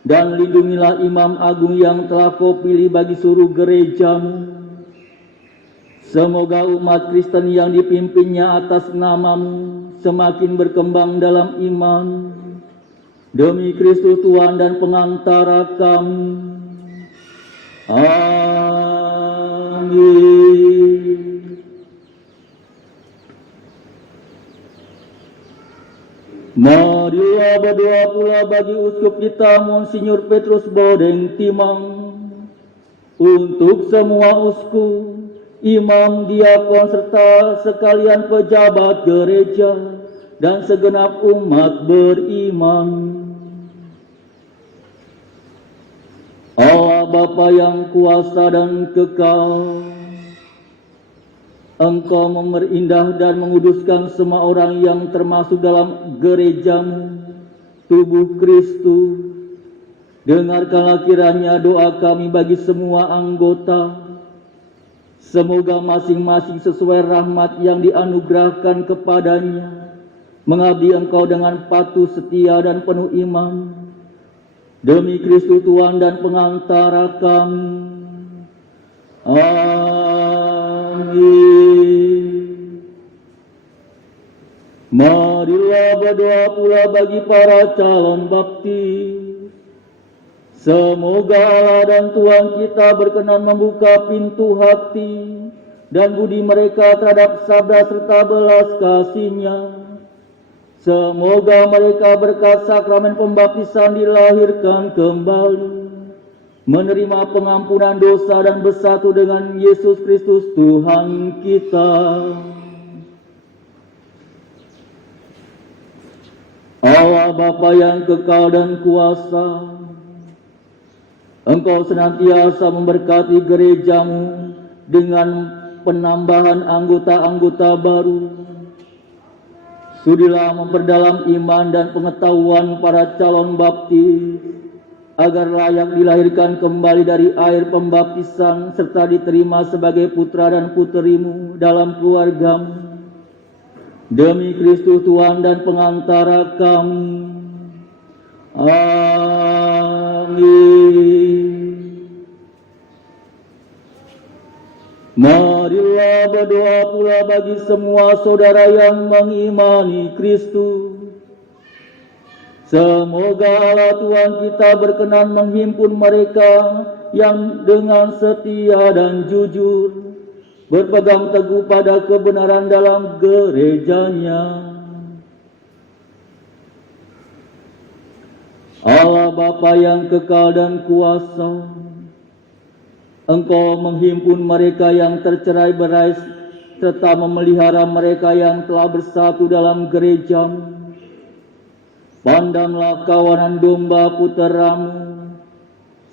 dan lindungilah Imam Agung yang telah Kau pilih bagi seluruh gereja-Mu. Semoga umat Kristen yang dipimpinnya atas nama-Mu semakin berkembang dalam iman. Demi Kristus Tuhan dan pengantara kami. Amin. Marilah berdoa pula bagi uskup kita Monsinyur Petrus Bodeng Timang, untuk semua uskup, imam, diakon, serta sekalian pejabat gereja dan segenap umat beriman. Allah Bapa yang kuasa dan kekal, Engkau memerindah dan menguduskan semua orang yang termasuk dalam gereja-Mu, tubuh Kristus. Dengarkanlah kiranya doa kami bagi semua anggota. Semoga masing-masing sesuai rahmat yang dianugerahkan kepadanya, mengabdi Engkau dengan patuh, setia, dan penuh iman. Demi Kristus Tuhan dan pengantara kami. Amin. Marilah berdoa pula bagi para calon baptis. Semoga Allah dan Tuhan kita berkenan membuka pintu hati dan budi mereka terhadap sabda serta belas kasih-Nya. Semoga mereka berkat sakramen pembaptisan dilahirkan kembali, menerima pengampunan dosa dan bersatu dengan Yesus Kristus Tuhan kita. Allah Bapa yang kekal dan kuasa, Engkau senantiasa memberkati gereja-Mu dengan penambahan anggota-anggota baru. Sudilah memperdalam iman dan pengetahuan para calon baptis, agar layak dilahirkan kembali dari air pembaptisan serta diterima sebagai putra dan puteri-Mu dalam keluarga-Mu. Demi Kristus Tuhan dan pengantara kami. Amin. Marilah berdoa pula bagi semua saudara yang mengimani Kristus. Semoga Allah Tuhan kita berkenan menghimpun mereka yang dengan setia dan jujur berpegang teguh pada kebenaran dalam gereja-Nya. Allah Bapa yang kekal dan kuasa, Engkau menghimpun mereka yang tercerai-berai serta memelihara mereka yang telah bersatu dalam gereja-Mu. Pandanglah kawanan domba putera-Mu.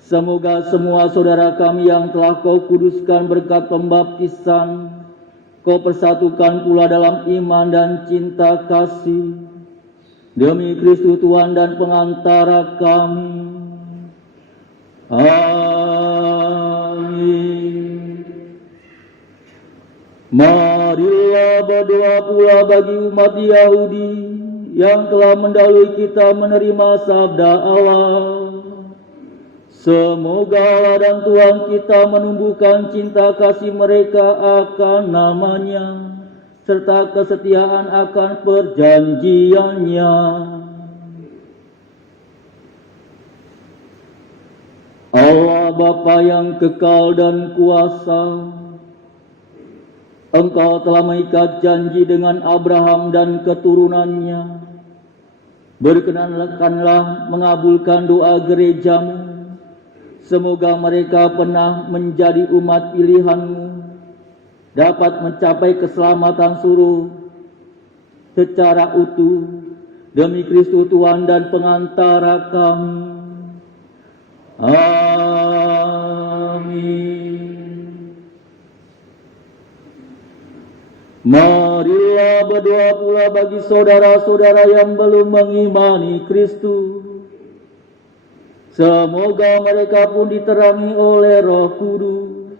Semoga semua saudara kami yang telah Kau kuduskan berkat pembaptisan, Kau persatukan pula dalam iman dan cinta kasih. Demi Kristus Tuhan dan pengantara kami. Amin. Marilah berdoa pula bagi umat Yahudi yang telah mendahului kita menerima sabda Allah. Semoga Allah dan Tuhan kita menumbuhkan cinta kasih mereka akan nama-Nya, serta kesetiaan akan perjanjian-Nya. Allah Bapa yang kekal dan kuasa, Engkau telah mengikat janji dengan Abraham dan keturunannya. Berkenanlah mengabulkan doa gerejamu. Semoga mereka pernah menjadi umat pilihanmu, dapat mencapai keselamatan suruh secara utuh demi Kristus Tuhan dan pengantara kami. Amin. Marilah berdoa pula bagi saudara-saudara yang belum mengimani Kristus. Semoga mereka pun diterangi oleh Roh Kudus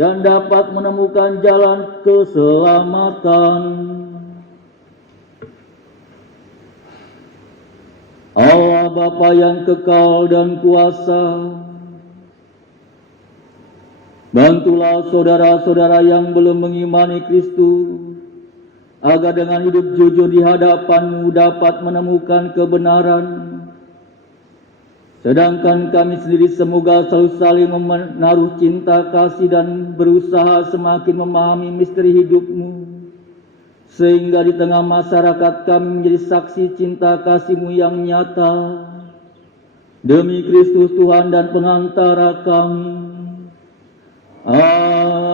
dan dapat menemukan jalan keselamatan. Allah Bapa yang kekal dan kuasa, bantulah saudara-saudara yang belum mengimani Kristus, agar dengan hidup jujur di hadapan-Mu dapat menemukan kebenaran. Sedangkan kami sendiri semoga selalu saling menaruh cinta kasih dan berusaha semakin memahami misteri hidup-Mu, sehingga di tengah masyarakat kami menjadi saksi cinta kasih-Mu yang nyata. Demi Kristus Tuhan dan pengantara kami. Amin.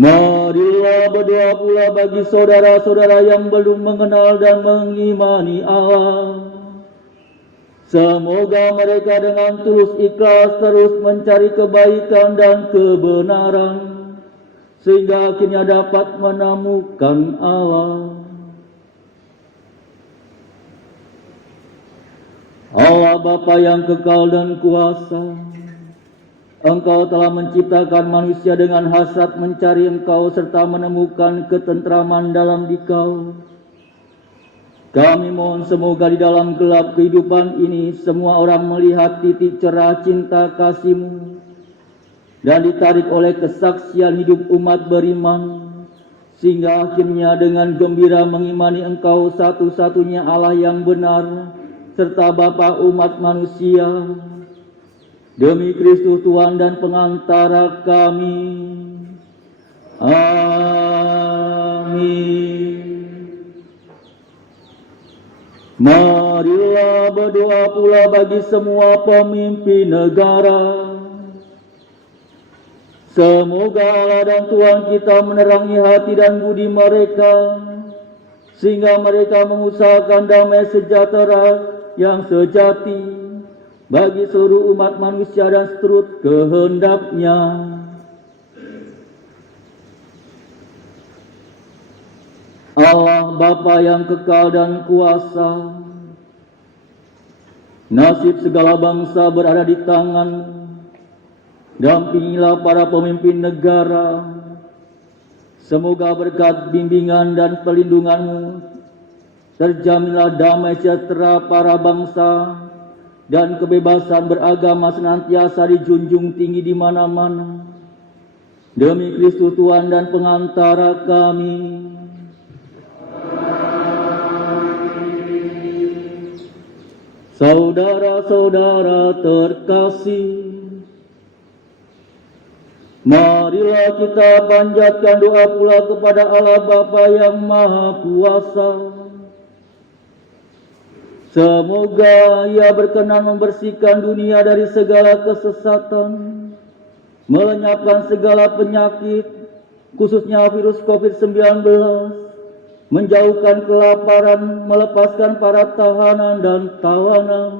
Marilah berdoa pula bagi saudara-saudara yang belum mengenal dan mengimani Allah. Semoga mereka dengan tulus ikhlas terus mencari kebaikan dan kebenaran, sehingga akhirnya dapat menemukan Allah. Allah Bapa yang kekal dan kuasa, Engkau telah menciptakan manusia dengan hasrat mencari Engkau serta menemukan ketentraman dalam Dikau. Kami mohon semoga di dalam gelap kehidupan ini semua orang melihat titik cerah cinta kasih-Mu dan ditarik oleh kesaksian hidup umat beriman, sehingga akhirnya dengan gembira mengimani Engkau satu-satunya Allah yang benar serta Bapa umat manusia. Demi Kristus Tuhan dan pengantara kami. Amin. Marilah berdoa pula bagi semua pemimpin negara. Semoga Allah dan Tuhan kita menerangi hati dan budi mereka, sehingga mereka mengusahakan damai sejahtera yang sejati bagi seluruh umat manusia dan seturut kehendak-Nya. Allah Bapa yang kekal dan kuasa, nasib segala bangsa berada di tangan-Mu. Dampingilah para pemimpin negara. Semoga berkat bimbingan dan perlindungan-Mu terjaminlah damai sejahtera para bangsa dan kebebasan beragama senantiasa dijunjung tinggi di mana-mana. Demi Kristus Tuhan dan pengantara kami. Saudara-saudara terkasih, marilah kita panjatkan doa pula kepada Allah Bapa yang Maha Kuasa. Semoga Ia berkenan membersihkan dunia dari segala kesesatan, melenyapkan segala penyakit, khususnya virus COVID-19, menjauhkan kelaparan, melepaskan para tahanan dan tawanan,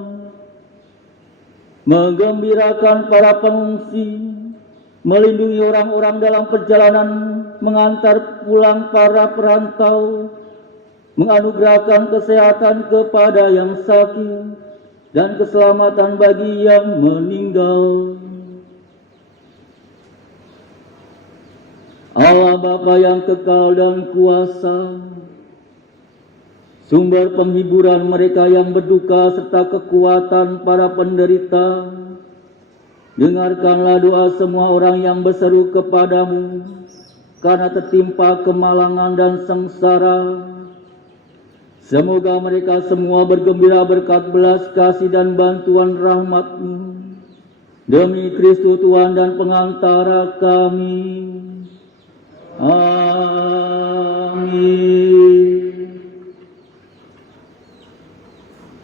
menggembirakan para pengungsi, melindungi orang-orang dalam perjalanan, mengantar pulang para perantau, menganugerahkan kesehatan kepada yang sakit dan keselamatan bagi yang meninggal. Allah Bapa yang kekal dan kuasa, sumber penghiburan mereka yang berduka serta kekuatan para penderita, dengarkanlah doa semua orang yang berseru kepadamu karena tertimpa kemalangan dan sengsara. Semoga mereka semua bergembira berkat belas kasih dan bantuan rahmat-Mu. Demi Kristus Tuhan dan pengantara kami. Amin.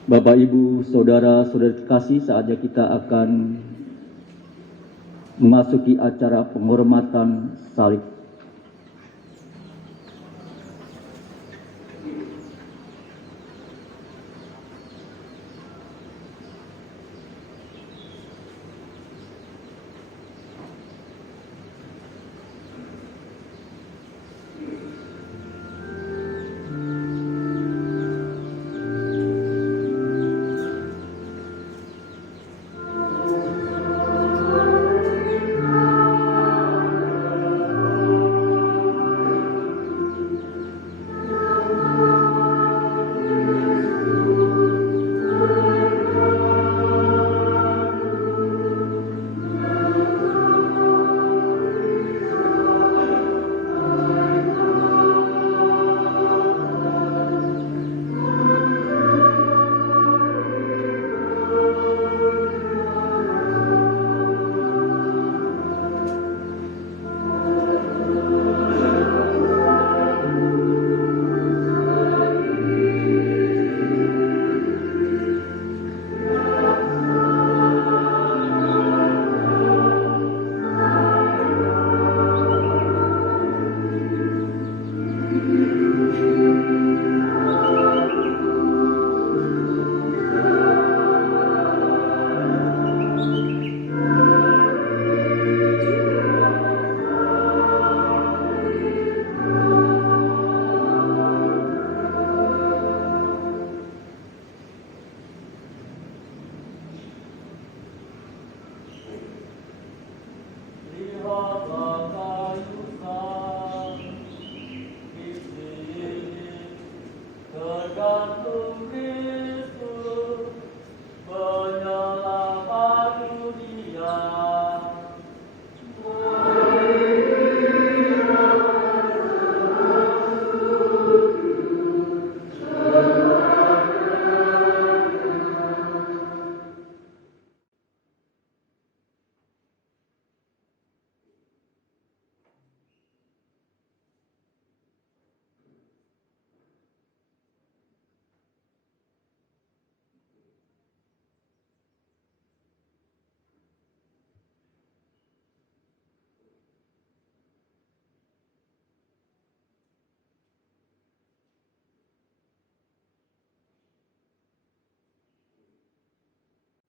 Bapak, Ibu, Saudara-saudari kasih, saatnya kita akan memasuki acara penghormatan salib.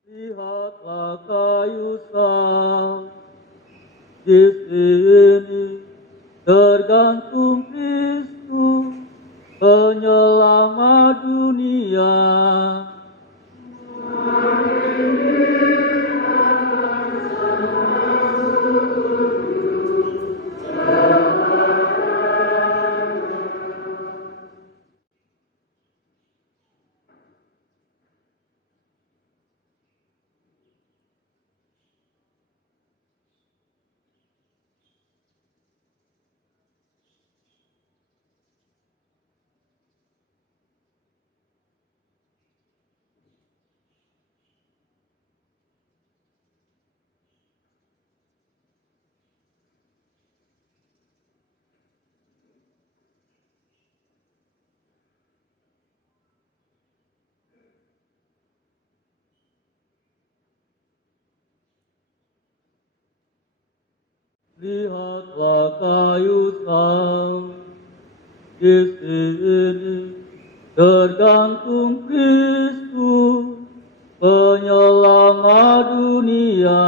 Lihatlah kayu salib, di sini tergantung Kristus, penyelamat dunia. Lihatlah kayu salib, di sini tergantung Kristus, penyelamat dunia.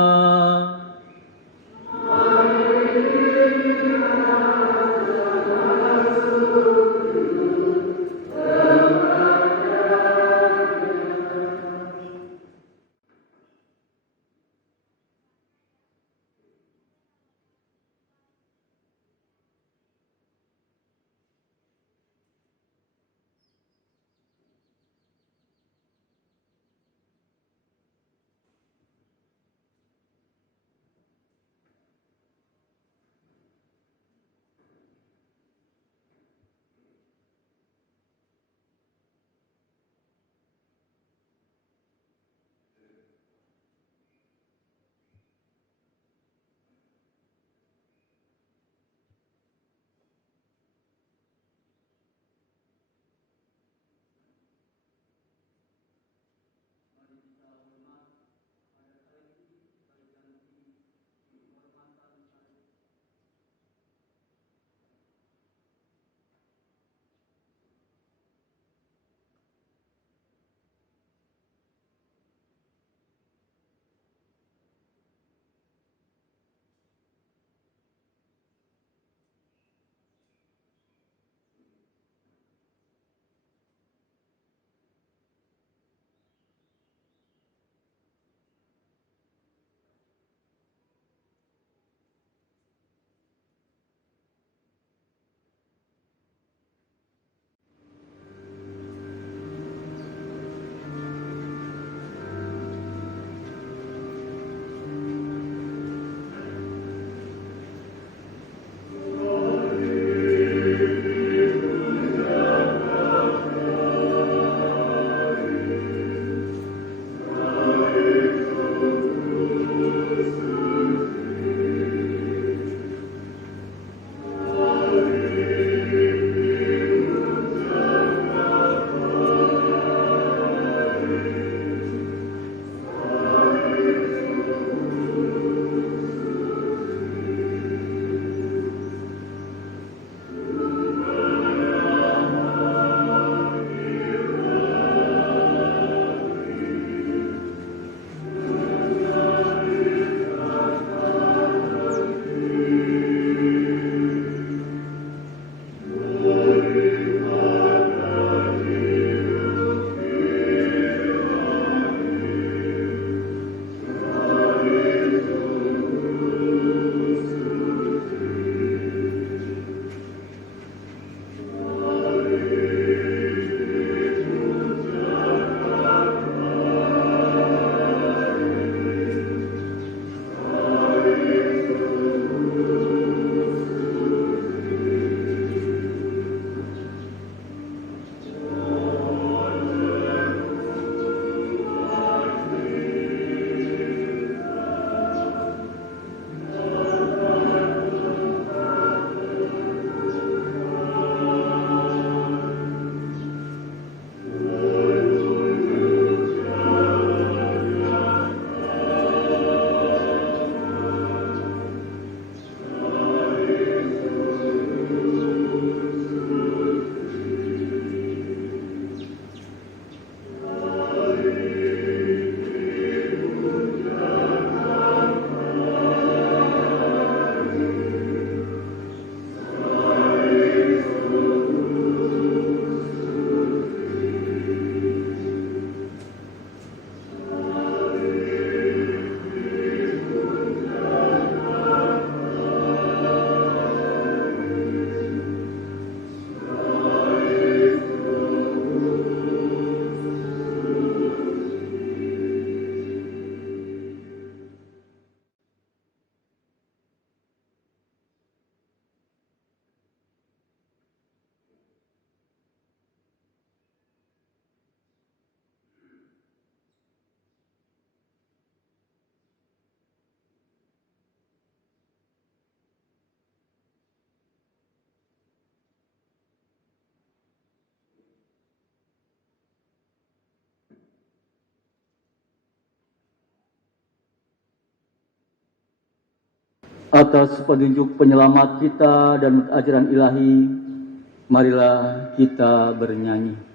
Atas petunjuk penyelamat kita dan ajaran ilahi, marilah kita bernyanyi.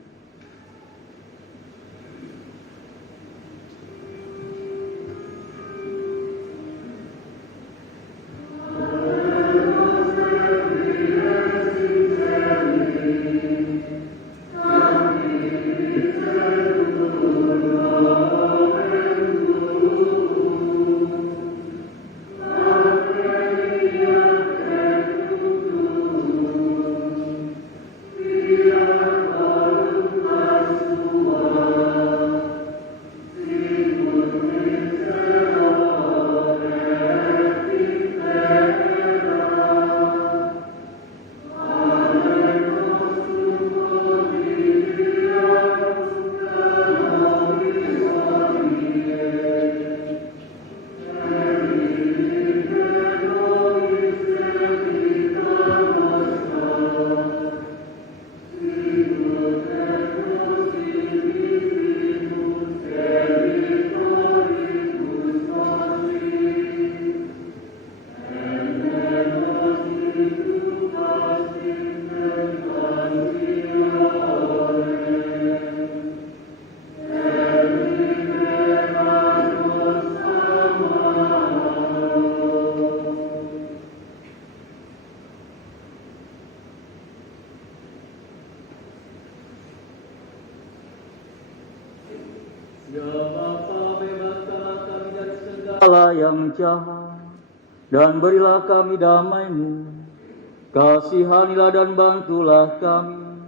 Segala yang jahat, dan berilah kami damai-Mu. Kasihanilah dan bantulah kami,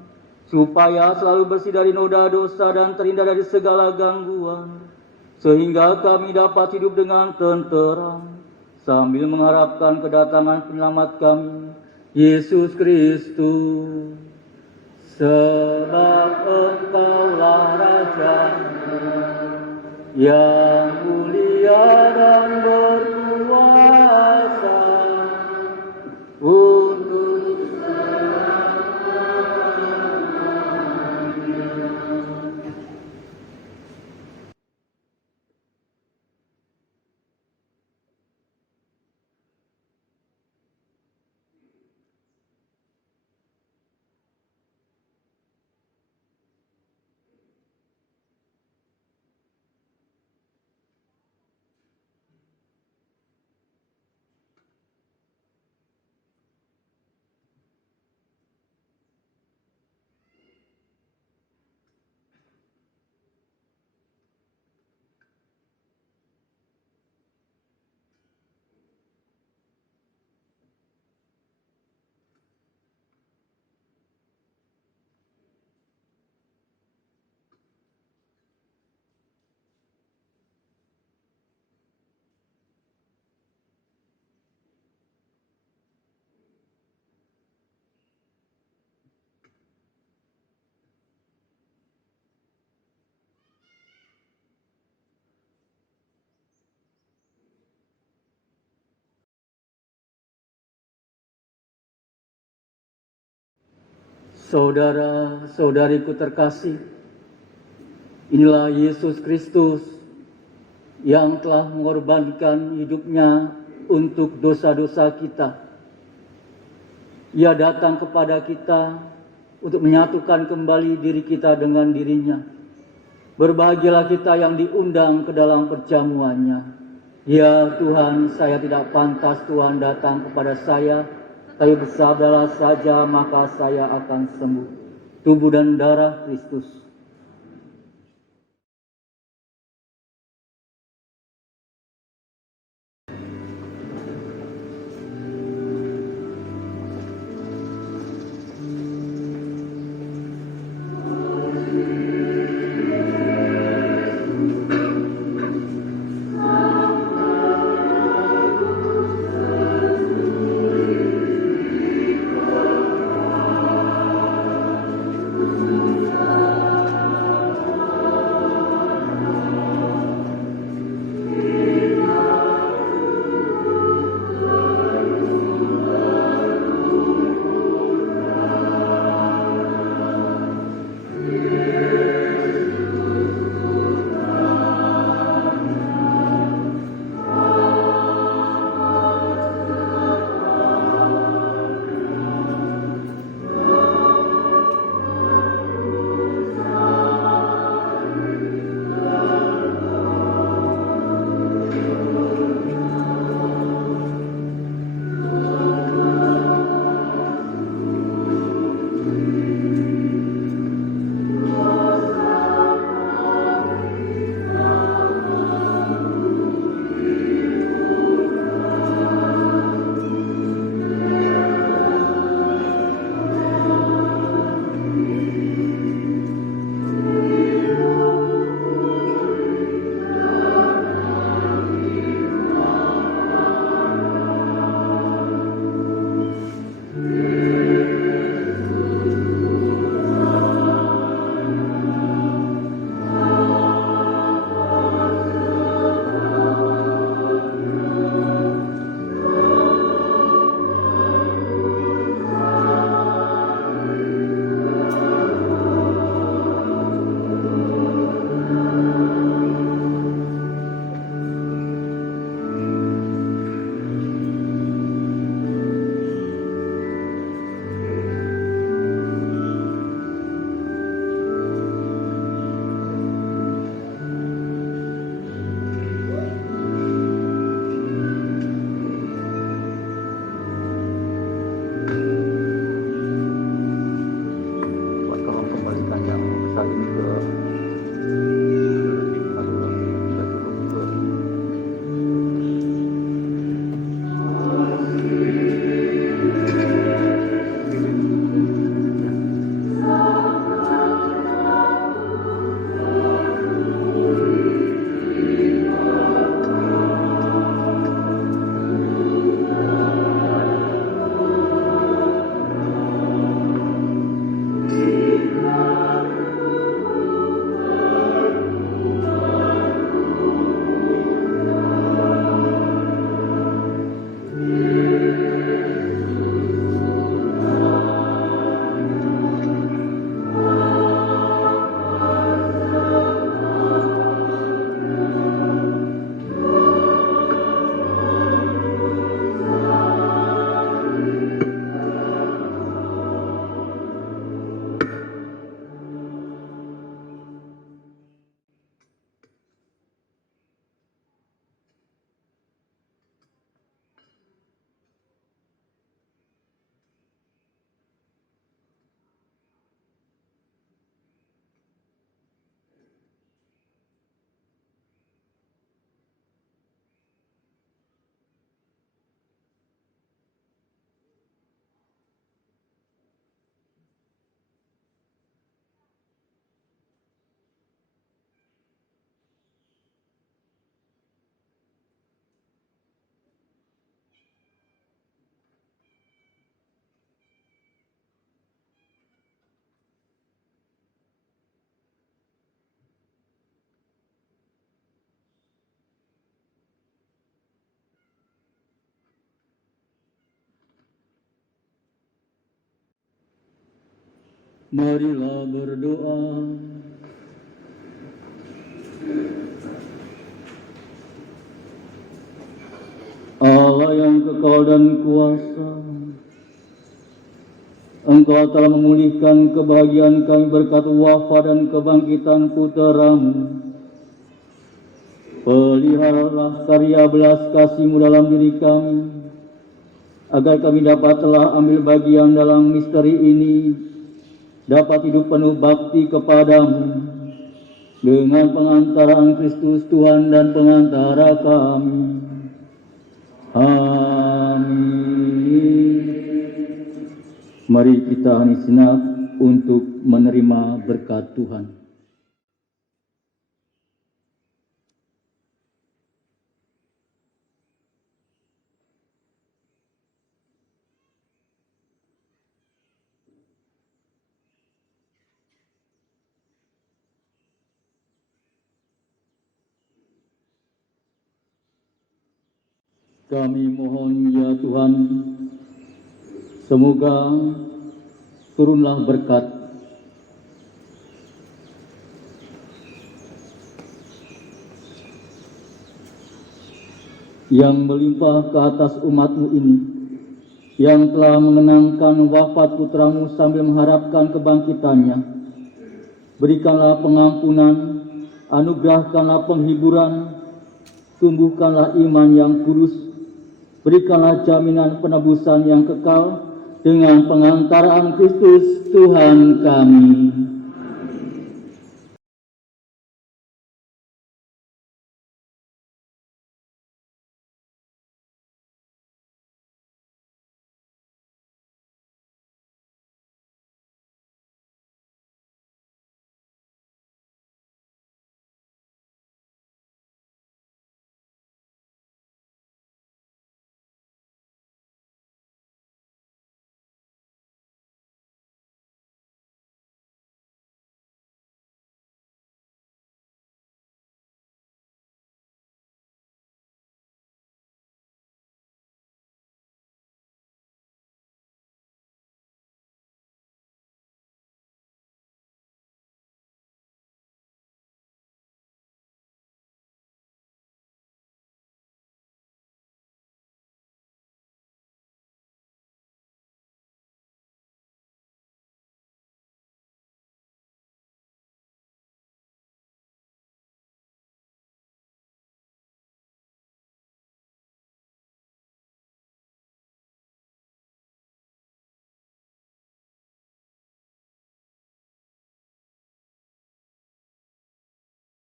supaya selalu bersih dari noda dosa dan terhindar dari segala gangguan, sehingga kami dapat hidup dengan tenteram, sambil mengharapkan kedatangan penyelamat kami, Yesus Kristus. Sebab Engkaulah Raja yang mulia dan berkuasa untuk Saudara-saudariku terkasih, inilah Yesus Kristus yang telah mengorbankan hidupnya untuk dosa-dosa kita. Ia datang kepada kita untuk menyatukan kembali diri kita dengan dirinya. Berbahagialah kita yang diundang ke dalam perjamuannya. Ya Tuhan, saya tidak pantas Tuhan datang kepada saya, tapi bersabdalah saja maka saya akan sembuh. Tubuh dan darah Kristus. Marilah berdoa. Allah yang kekal dan kuasa, Engkau telah memulihkan kebahagiaan kami berkat wafat dan kebangkitan putra-Mu. Peliharalah karya belas kasih-Mu dalam diri kami, agar kami dapat telah ambil bagian dalam misteri ini, dapat hidup penuh bakti kepadamu, dengan pengantaraan Kristus Tuhan dan pengantara kami. Amin. Mari kita hening sejenak untuk menerima berkat Tuhan. Kami mohon ya Tuhan, semoga turunlah berkat yang melimpah ke atas umat-Mu ini, yang telah mengenangkan wafat putra-Mu sambil mengharapkan kebangkitannya. Berikanlah pengampunan, anugerahkanlah penghiburan, tumbuhkanlah iman yang kudus, berikanlah jaminan penebusan yang kekal dengan pengantaraan Kristus Tuhan kami.